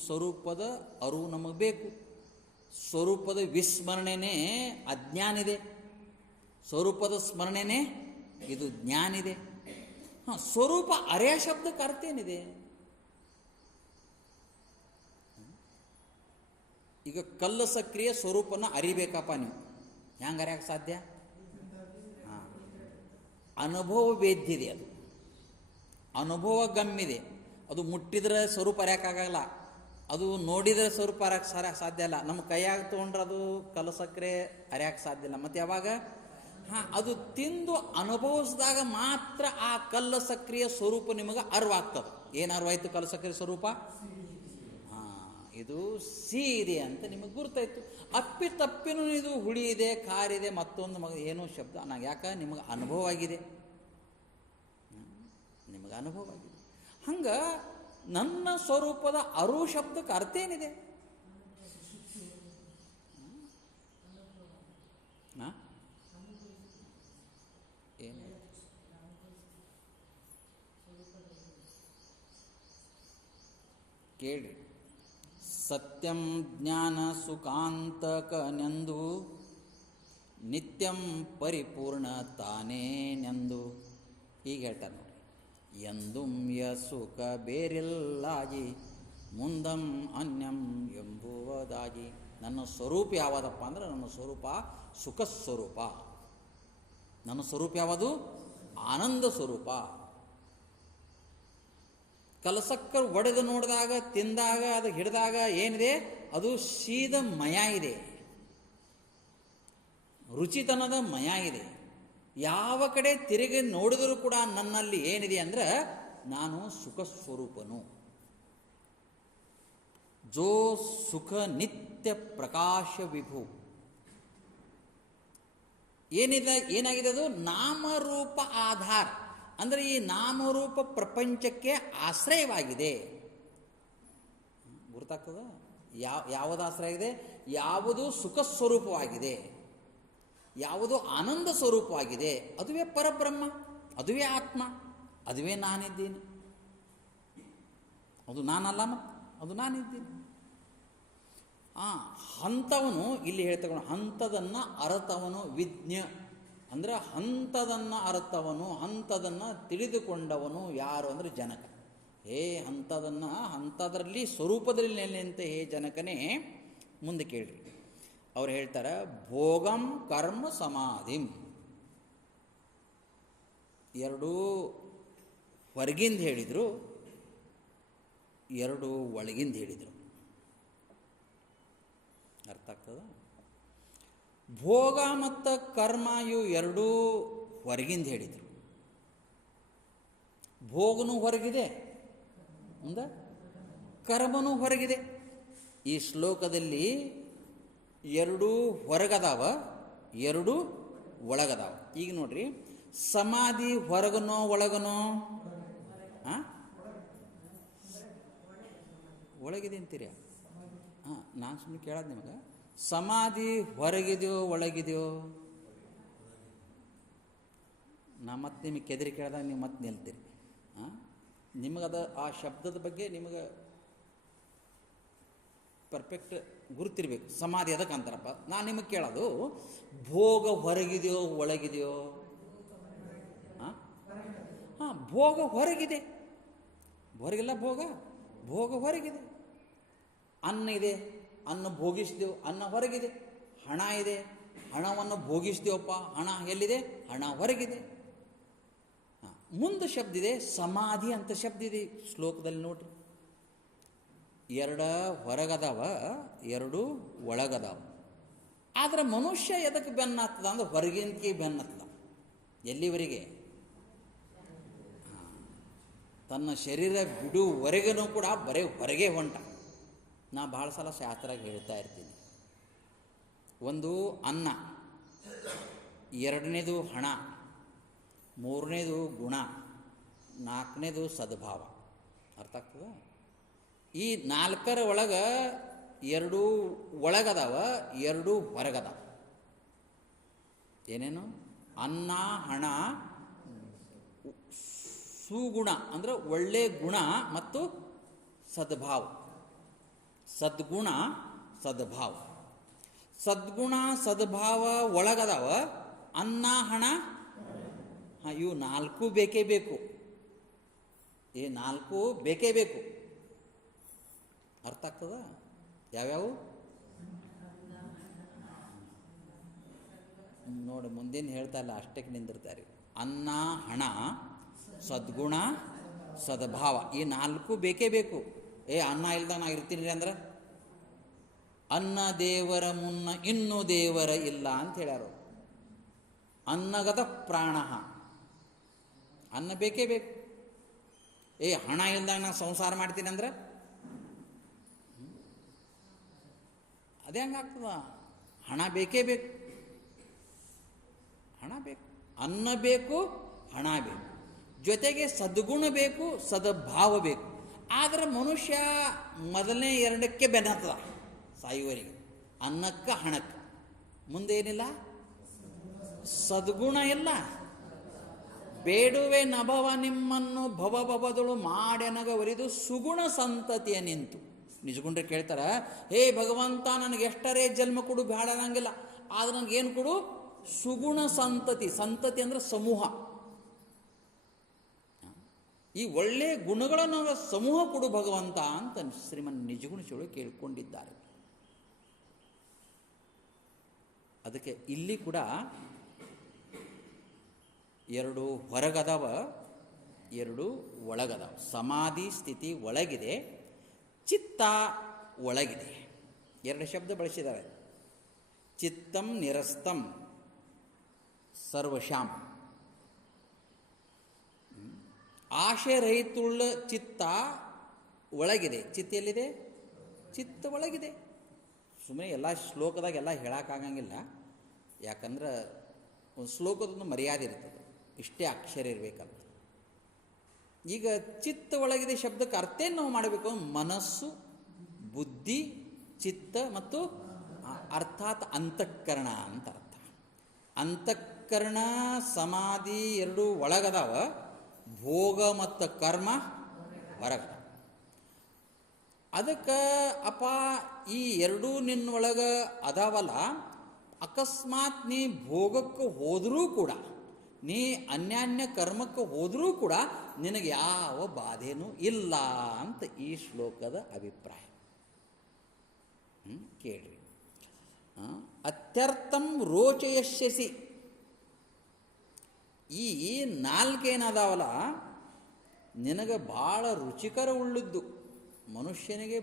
ಸ್ವರೂಪದ ಅರಿವು ನಮಗೆ ಬೇಕು. ಸ್ವರೂಪದ ವಿಸ್ಮರಣೆನೇ ಅಜ್ಞಾನಿದೆ, ಸ್ವರೂಪದ ಸ್ಮರಣೆನೇ ಇದು ಜ್ಞಾನಿದೆ. ಸ್ವರೂಪ ಅರೆಯ ಶಬ್ದಕ್ಕೆ ಅರ್ಥ ಏನಿದೆ? ಈಗ ಕಲ್ಲು ಸಕ್ರಿಯ ಸ್ವರೂಪನ ಅರಿಬೇಕಪ್ಪ, ನೀವು ಹೆಂಗೆ ಅರಿಯಕ್ಕೆ ಸಾಧ್ಯ? ಅನುಭವ ವೇದ್ಯದೆ, ಅದು ಅನುಭವ ಗಮ್ಮಿದೆ. ಅದು ಮುಟ್ಟಿದ್ರೆ ಸ್ವರೂಪ ಅರಿಯಕ್ಕಾಗಲ್ಲ, ಅದು ನೋಡಿದರೆ ಸ್ವರೂಪ ಅರಿಯಕ್ಕೆ ಸಾಧ್ಯ ಇಲ್ಲ. ನಮ್ಮ ಕೈಯಾಗ ತೊಗೊಂಡ್ರೆ ಅದು ಕಲ್ಲು ಸಕ್ಕರೆ ಅರಿಯಕ್ಕೆ ಸಾಧ್ಯ ಇಲ್ಲ. ಮತ್ತು ಯಾವಾಗ ಅದು ತಿಂದು ಅನುಭವಿಸಿದಾಗ ಮಾತ್ರ ಆ ಕಲ್ಲು ಸಕ್ರಿಯ ಸ್ವರೂಪ ನಿಮಗೆ ಅರಿವಾಗ್ತದೆ. ಏನು ಅರಿವಾಯ್ತು? ಕಲ್ಲು ಸಕ್ರಿಯ ಸ್ವರೂಪ ಇದು ಸಿಹಿ ಇದೆ ಅಂತ ನಿಮಗೆ ಗುರ್ತಾಯ್ತು. ಅಪ್ಪಿ ತಪ್ಪಿನೂ ಇದು ಹುಳಿ ಇದೆ, ಖಾರಿದೆ, ಮತ್ತೊಂದು ಏನೋ ಶಬ್ದ ನನಗೆ ಯಾಕೆ ನಿಮಗೆ ಅನುಭವ ಆಗಿದೆ, ನಿಮಗೆ ಅನುಭವ ಆಗಿದೆ. ಹಂಗೆ ನನ್ನ ಸ್ವರೂಪದ ಅರು ಶಬ್ದಕ್ಕೆ ಅರ್ಥ ಏನಿದೆ? ಏನು ಕೇಳ್ರಿ. ಸತ್ಯಂ ಜ್ಞಾನ ಸುಖಾಂತಕನೆಂದು ನಿತ್ಯಂ ಪರಿಪೂರ್ಣ ತಾನೇನೆಂದು ಹೀಗೆ ಹೇಳ್ತಾರೆ ನೋಡಿ. ಎಂದುಂ ಯ ಸುಖ ಬೇರಿಲ್ಲಾಗಿ ಮುಂದಂ ಅನ್ಯಂ ಎಂಬುವುದಾಗಿ. ನನ್ನ ಸ್ವರೂಪ ಯಾವುದಪ್ಪ ಅಂದ್ರೆ, ನನ್ನ ಸ್ವರೂಪ ಸುಖ ಸ್ವರೂಪ. ನನ್ನ ಸ್ವರೂಪ ಯಾವುದು? ಆನಂದ ಸ್ವರೂಪ. ಕಲಸಕ್ಕರ್ ಒಡೆದು ನೋಡಿದಾಗ, ತಿಂದಾಗ, ಅದು ಹಿಡಿದಾಗ ಏನಿದೆ? ಅದು ಶೀದ ಮಯ ಇದೆ, ರುಚಿತನದ ಮಯ ಇದೆ. ಯಾವ ಕಡೆ ತಿರುಗಿ ನೋಡಿದರೂ ಕೂಡ ನನ್ನಲ್ಲಿ ಏನಿದೆ ಅಂದ್ರೆ ನಾನು ಸುಖ ಸ್ವರೂಪನು. ಜೋ ಸುಖ ನಿತ್ಯ ಪ್ರಕಾಶ ವಿಭು. ಏನಾಗಿದೆ? ಅದು ನಾಮರೂಪ ಆಧಾರ. ಅಂದರೆ ಈ ನಾಮರೂಪ ಪ್ರಪಂಚಕ್ಕೆ ಆಶ್ರಯವಾಗಿದೆ. ಗುರ್ತಾಗ್ತದ? ಯಾವುದು ಆಶ್ರಯ ಇದೆ? ಯಾವುದು ಸುಖ ಸ್ವರೂಪವಾಗಿದೆ, ಯಾವುದು ಆನಂದ ಸ್ವರೂಪವಾಗಿದೆ, ಅದುವೇ ಪರಬ್ರಹ್ಮ, ಅದುವೇ ಆತ್ಮ, ಅದುವೇ ನಾನಿದ್ದೀನಿ. ಅದು ನಾನಲ್ಲ, ಮತ್ತು ಅದು ನಾನಿದ್ದೀನಿ. ಹಂತವನು ಇಲ್ಲಿ ಹೇಳ್ತಕೊಂಡು, ಹಂತದನ್ನು ಅರತವನು ವಿಜ್ಞ ಅಂದರೆ ಹಂತದನ್ನು ಅರ್ಥವನು, ಹಂತದನ್ನು ತಿಳಿದುಕೊಂಡವನು ಯಾರು ಅಂದರೆ ಜನಕ. ಹಂತದರಲ್ಲಿ ಸ್ವರೂಪದಲ್ಲಿ ನೆಲೆಯಂತ ಹೇ ಜನಕನೇ. ಮುಂದೆ ಕೇಳ್ರಿ, ಅವ್ರು ಹೇಳ್ತಾರೆ ಭೋಗಂ ಕರ್ಮ ಸಮಾಧಿಂ. ಎರಡೂ ಹೊರಗಿಂದ ಹೇಳಿದರು, ಎರಡೂ ಒಳಗಿಂದ ಹೇಳಿದರು. ಅರ್ಥ ಆಗ್ತದ? ಭೋಗ ಮತ್ತು ಕರ್ಮ ಇವು ಎರಡೂ ಹೊರಗಿಂದ ಹೇಳಿದರು. ಭೋಗನೂ ಹೊರಗಿದೆ, ಮುಂದೆ ಕರ್ಮನೂ ಹೊರಗಿದೆ. ಈ ಶ್ಲೋಕದಲ್ಲಿ ಎರಡೂ ಹೊರಗದಾವ, ಎರಡೂ ಒಳಗದಾವ. ಈಗ ನೋಡ್ರಿ, ಸಮಾಧಿ ಹೊರಗನೋ ಒಳಗನೋ? ಒಳಗಿದೆ ಅಂತೀರಿ? ನಾನು ಸುಮ್ಮನೆ ಕೇಳೋದು ನಿಮಗೆ. ಸಮಾಧಿ ಹೊರಗಿದೆಯೋ ಒಳಗಿದೆಯೋ? ನಾ ಮತ್ತೆ ನಿಮಗೆ ಕೆದರಿ ಕೇಳಿದಾಗ ನೀವು ಮತ್ತೆ ನಿಲ್ತೀರಿ. ನಿಮಗದ ಆ ಶಬ್ದದ ಬಗ್ಗೆ ನಿಮಗೆ ಪರ್ಫೆಕ್ಟ್ ಗುರುತಿರ್ಬೇಕು. ಸಮಾಧಿ ಅದಕ್ಕೆ ಅಂತಾರಪ್ಪ. ನಾನು ನಿಮಗೆ ಕೇಳೋದು, ಭೋಗ ಹೊರಗಿದೆಯೋ ಒಳಗಿದೆಯೋ? ಭೋಗ ಹೊರಗಿದೆ. ಹೊರಗಿಲ್ಲ ಭೋಗ, ಭೋಗ ಹೊರಗಿದೆ. ಅನ್ನ ಇದೆ, ಅನ್ನ ಭೋಗಿಸ್ದೇವು, ಅನ್ನ ಹೊರಗಿದೆ. ಹಣ ಇದೆ, ಹಣವನ್ನು ಭೋಗಿಸ್ದೇವಪ್ಪ, ಹಣ ಎಲ್ಲಿದೆ? ಹಣ ಹೊರಗಿದೆ. ಮುಂದೆ ಶಬ್ದ ಇದೆ, ಸಮಾಧಿ ಅಂತ ಶಬ್ದ ಇದೆ ಶ್ಲೋಕದಲ್ಲಿ ನೋಡ್ರಿ. ಎರಡು ಹೊರಗದಾವ, ಎರಡು ಒಳಗದಾವ. ಆದರೆ ಮನುಷ್ಯ ಎದಕ್ಕೆ ಬೆನ್ನತ್ತದ ಅಂದ್ರೆ ಹೊರಗಿಂದಕ್ಕೆ ಬೆನ್ನತ್ತದ. ಎಲ್ಲಿವರೆಗೆ? ತನ್ನ ಶರೀರ ಬಿಡುವರೆಗೂ ಕೂಡ ಬರೀ ಹೊರಗೆ ಹೊಂಟ. ನಾ ಭಾಳ ಸಲ ಶಾಸ್ತ್ರಾಗ ಹೇಳ್ತಾ ಇರ್ತೀನಿ. ಒಂದು ಅನ್ನ, ಎರಡನೇದು ಹಣ, ಮೂರನೇದು ಗುಣ, ನಾಲ್ಕನೇದು ಸದ್ಭಾವ. ಅರ್ಥ ಆಗ್ತದ? ಈ ನಾಲ್ಕರ ಒಳಗೆ ಎರಡೂ ಒಳಗದಾವ, ಎರಡೂ ಹೊರಗದಾವ. ಏನೇನು? ಅನ್ನ, ಹಣ, ಸುಗುಣ ಅಂದರೆ ಒಳ್ಳೆ ಗುಣ ಮತ್ತು ಸದ್ಭಾವ. ಸದ್ಗುಣ, ಸದ್ಭಾವ. ಸದ್ಗುಣ ಸದ್ಭಾವ ಒಳಗದಾವ, ಅನ್ನ ಹಣ ಇವು ನಾಲ್ಕು ಬೇಕೇ ಬೇಕು. ಈ ನಾಲ್ಕು ಬೇಕೇ ಬೇಕು. ಅರ್ಥ ಆಗ್ತದ? ಯಾವ್ಯಾವು ನೋಡಿ, ಮುಂದೇನು ಹೇಳ್ತಾ ಇಲ್ಲ, ಅಷ್ಟಕ್ಕೆ ನಿಂದಿರ್ತಾರೆ. ಅನ್ನ, ಹಣ, ಸದ್ಗುಣ, ಸದ್ಭಾವ ಈ ನಾಲ್ಕು ಬೇಕೇ ಬೇಕು. ಅನ್ನ ಇಲ್ದಾಗ ನಾ ಇರ್ತೀನಿ ಅಂದ್ರೆ ಅನ್ನ ದೇವರ ಮುನ್ನ ಇನ್ನೂ ದೇವರ ಇಲ್ಲ ಅಂತ ಹೇಳ್ಯಾರು. ಅನ್ನಗದ ಪ್ರಾಣ, ಅನ್ನ ಬೇಕೇ ಬೇಕು. ಹಣ ಇಲ್ದಾಗ ನಾ ಸಂಸಾರ ಮಾಡ್ತೀನಿ ಅಂದ್ರೆ ಅದೇ ಹಂಗಾಗ್ತದ. ಹಣ ಬೇಕೇ ಬೇಕು, ಹಣ ಬೇಕು, ಅನ್ನ ಬೇಕು, ಹಣ ಬೇಕು, ಜೊತೆಗೆ ಸದ್ಗುಣ ಬೇಕು, ಸದ್ಭಾವ ಬೇಕು. ಆದರೆ ಮನುಷ್ಯ ಮೊದಲನೇ ಎರಡಕ್ಕೆ ಬೆನ್ನತ್ತದ ಸಾಯುವರಿಗೆ, ಅನ್ನಕ್ಕೆ ಹಣಕ್ಕೆ. ಮುಂದೇನಿಲ್ಲ, ಸದ್ಗುಣ ಇಲ್ಲ. ಬೇಡುವೆ ನಭವ ನಿಮ್ಮನ್ನು ಭವಭವದಳು ಮಾಡೆನಗವರಿದು ಸುಗುಣ ಸಂತತಿಯ ನಿಂತು. ನಿಜಗುಂಡ್ರೆ ಕೇಳ್ತಾರೆ, ಹೇ ಭಗವಂತ, ನನಗೆ ಎಷ್ಟರೇ ಜನ್ಮ ಕೊಡು, ಬೇಡ ಅನ್ನಂಗಿಲ್ಲ, ಆದ್ರೆ ನನಗೇನು ಕೊಡು? ಸುಗುಣ ಸಂತತಿ. ಸಂತತಿ ಅಂದರೆ ಸಮೂಹ. ಈ ಒಳ್ಳೆಯ ಗುಣಗಳನ್ನು ಸಮೂಹ ಕೊಡು ಭಗವಂತ ಅಂತ ಶ್ರೀಮನ್ ನಿಜಗುಣ ಚೋಳು ಕೇಳ್ಕೊಂಡಿದ್ದಾರೆ. ಅದಕ್ಕೆ ಇಲ್ಲಿ ಕೂಡ ಎರಡು ಹೊರಗದವ, ಎರಡು ಒಳಗದವ. ಸಮಾಧಿ ಸ್ಥಿತಿ ಒಳಗಿದೆ, ಚಿತ್ತ ಒಳಗಿದೆ. ಎರಡು ಶಬ್ದ ಬಳಸಿದ್ದಾರೆ. ಚಿತ್ತಂ ನಿರಸ್ತಂ ಸರ್ವಶಾಂ. ಆಶೆ ರಹಿತುಳ್ಳ ಚಿತ್ತ ಒಳಗಿದೆ. ಚಿತ್ತ ಎಲ್ಲಿದೆ? ಚಿತ್ತ ಒಳಗಿದೆ. ಸುಮ್ಮನೆ ಎಲ್ಲ ಶ್ಲೋಕದಾಗ ಎಲ್ಲ ಹೇಳೋಕ್ಕಾಗಂಗಿಲ್ಲ. ಯಾಕಂದ್ರೆ ಒಂದು ಶ್ಲೋಕದೊಂದು ಮರ್ಯಾದೆ ಇರ್ತದೆ, ಇಷ್ಟೇ ಅಕ್ಷರ ಇರಬೇಕಂತ. ಈಗ ಚಿತ್ತ ಒಳಗಿದೆ ಶಬ್ದಕ್ಕೆ ಅರ್ಥ ಏನು ನಾವು ಮಾಡಬೇಕು? ಮನಸ್ಸು, ಬುದ್ಧಿ, ಚಿತ್ತ ಮತ್ತು ಅರ್ಥಾತ್ ಅಂತಃಕರಣ ಅಂತ ಅರ್ಥ. ಅಂತಃಕರಣ ಸಮಾಧಿ ಎರಡೂ ಒಳಗದಾವ, ಭೋಗ ಮತ್ತು ಕರ್ಮ ಹೊರಗದ. ಅದಕ್ಕೆ ಅಪ್ಪ ಈ ಎರಡೂ ನಿನ್ನೊಳಗೆ ಅದಾವಲ್ಲ, ಅಕಸ್ಮಾತ್ ನೀ ಭೋಗಕ್ಕೆ ಹೋದರೂ ಕೂಡ, ನೀ ಅನ್ಯಾನ್ಯ ಕರ್ಮಕ್ಕೆ ಹೋದರೂ ಕೂಡ ನಿನಗೆ ಯಾವ ಬಾಧೆನೂ ಇಲ್ಲ ಅಂತ ಈ ಶ್ಲೋಕದ ಅಭಿಪ್ರಾಯ. ಕೇಳ್ರಿ. ಅತ್ಯರ್ಥಂ ರೋಚಯಸ್ಯಸಿ. ಈ ನಾಲ್ಕೇನದಾವಲ್ಲ ನಿನಗೆ ಭಾಳ ರುಚಿಕರ ಉಳ್ಳದ್ದು. ಮನುಷ್ಯನಿಗೆ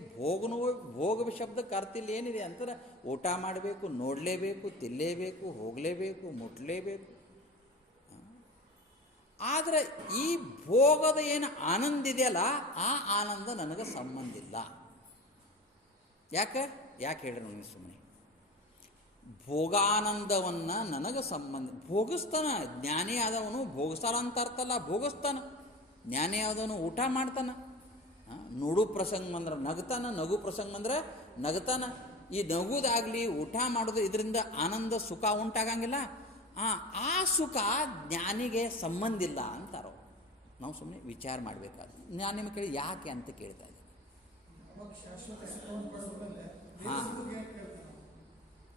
ಭೋಗ ಶಬ್ದಕ್ಕೆ ಅರ್ಥ ಇಲ್ಲಿ ಏನಿದೆ ಅಂತಾರೆ, ಊಟ ಮಾಡಬೇಕು, ನೋಡಲೇಬೇಕು, ತಿನ್ನಲೇಬೇಕು, ಹೋಗಲೇಬೇಕು, ಮುಟ್ಲೇಬೇಕು. ಆದರೆ ಈ ಭೋಗದ ಏನು ಆನಂದ ಇದೆಯಲ್ಲ, ಆ ಆನಂದ ನನಗೆ ಸಂಬಂಧ ಇಲ್ಲ. ಯಾಕೆ ಹೇಳ್ರಿ ನನಗೆ ಸುಮ್ಮನೆ ಭೋಗಾನಂದವನ್ನು ನನಗೆ ಸಂಬಂಧ. ಭೋಗಿಸ್ತಾನ ಜ್ಞಾನಿ ಆದವನು, ಭೋಗಿಸ್ತಾನ ಅಂತ ಅರ್ಥಲ್ಲ, ಭೋಗಿಸ್ತಾನ. ಜ್ಞಾನಿ ಆದವನು ಊಟ ಮಾಡ್ತಾನ, ನೋಡು ಪ್ರಸಂಗ ಬಂದ್ರೆ ನಗ್ತಾನ, ನಗು ಪ್ರಸಂಗ ಬಂದ್ರೆ ನಗ್ತಾನ. ಈ ನಗುದಾಗಲಿ ಊಟ ಮಾಡೋದು ಇದರಿಂದ ಆನಂದ ಸುಖ ಉಂಟಾಗಂಗಿಲ್ಲ. ಆ ಸುಖ ಜ್ಞಾನಿಗೆ ಸಂಬಂಧ ಇಲ್ಲ ಅಂತಾರೋ. ನಾವು ಸುಮ್ಮನೆ ವಿಚಾರ ಮಾಡಬೇಕಾದ್ರೆ ನಾನು ನಿಮಗೆ ಕೇಳಿ ಯಾಕೆ ಅಂತ ಕೇಳ್ತಾ ಇದ್ದೀನಿ.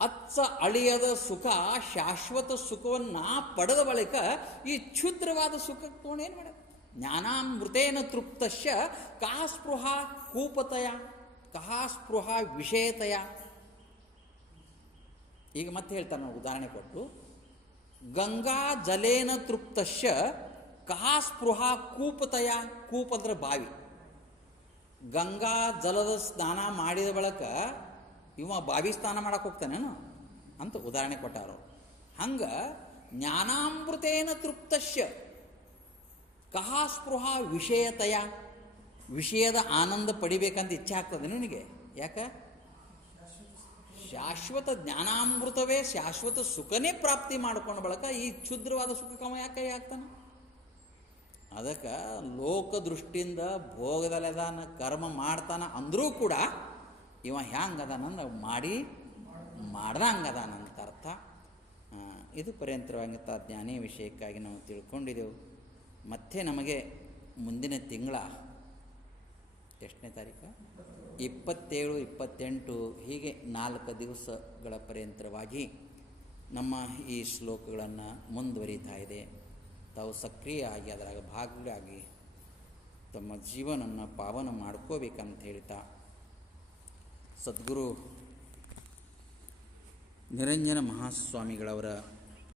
ಅಚ್ಚ ಅಳಿಯದ ಸುಖ, ಶಾಶ್ವತ ಸುಖವನ್ನು ಪಡೆದ ಬಳಿಕ ಈ ಕ್ಷುದ್ರವಾದ ಸುಖಕ್ಕೆ ತೊಗೊಂಡು ಏನು ಮಾಡೋದು? ಜ್ಞಾನಾಮೃತೇನ ತೃಪ್ತಶ್ಯ ಕಹ ಸ್ಪೃಹ ಕೂಪತಯ, ಕಹ ಸ್ಪೃಹ ವಿಷಯತಯ. ಈಗ ಮತ್ತೆ ಹೇಳ್ತಾರೆ, ನಾವು ಉದಾಹರಣೆ ಕೊಟ್ಟು, ಗಂಗಾ ಜಲೇನ ತೃಪ್ತಶ್ಯ ಕಹ ಸ್ಪೃಹ ಕೂಪತಯ. ಕೂಪ ಅಂದ್ರೆ ಬಾವಿ. ಗಂಗಾ ಜಲದ ಸ್ನಾನ ಮಾಡಿದ ಬಳಿಕ ಇವ ಬಾವಿ ಸ್ನಾನ ಮಾಡಕ್ಕೆ ಹೋಗ್ತಾನೇನು ಅಂತ ಉದಾಹರಣೆ ಕೊಟ್ಟಾರು. ಹಂಗೆ ಜ್ಞಾನಾಮೃತೇನ ತೃಪ್ತಶ್ಯ ಕಹ ಸ್ಪೃಹ ವಿಷಯತಯ. ವಿಷಯದ ಆನಂದ ಪಡಿಬೇಕಂತ ಇಚ್ಛೆ ಆಗ್ತದೆ ನಿನಗೆ. ಯಾಕೆ? ಶಾಶ್ವತ ಜ್ಞಾನಾಮೃತವೇ ಶಾಶ್ವತ ಸುಖನೇ ಪ್ರಾಪ್ತಿ ಮಾಡ್ಕೊಂಡ ಬಳಿಕ ಈ ಕ್ಷುದ್ರವಾದ ಸುಖಕ್ಕೆ ಅವ ಯಾಕೆ ಆಗ್ತಾನೆ? ಅದಕ್ಕೆ ಲೋಕದೃಷ್ಟಿಯಿಂದ ಭೋಗದಲ್ಲದಾನ ಕರ್ಮ ಮಾಡ್ತಾನ ಅಂದರೂ ಕೂಡ ಇವ ಹ್ಯಾಂಗದಾನಂದ್ರೆ ಮಾಡ್ದಂಗದಾನಂತ ಅರ್ಥ. ಇದು ಪರ್ಯಂತರವಾಗಿಂಥ ಜ್ಞಾನಿ ವಿಷಯಕ್ಕಾಗಿ ನಾವು ತಿಳ್ಕೊಂಡಿದ್ದೆವು. ಮತ್ತೆ ನಮಗೆ ಮುಂದಿನ ತಿಂಗಳ ಎಷ್ಟನೇ ತಾರೀಕು, 27, 28 ಹೀಗೆ 4 ದಿವಸಗಳ ಪರ್ಯಂತರವಾಗಿ ನಮ್ಮ ಈ ಶ್ಲೋಕಗಳನ್ನು ಮುಂದುವರಿತಾ ಇದೆ. ತಾವು ಸಕ್ರಿಯ ಆಗಿ ಅದರಾಗ ಭಾಗಿಯಾಗಿ ತಮ್ಮ ಜೀವನವನ್ನು ಪಾವನ ಮಾಡ್ಕೋಬೇಕಂತ ಹೇಳ್ತಾ ಸದ್ಗುರು ನಿರಂಜನ ಮಹಾಸ್ವಾಮಿಗಳವರ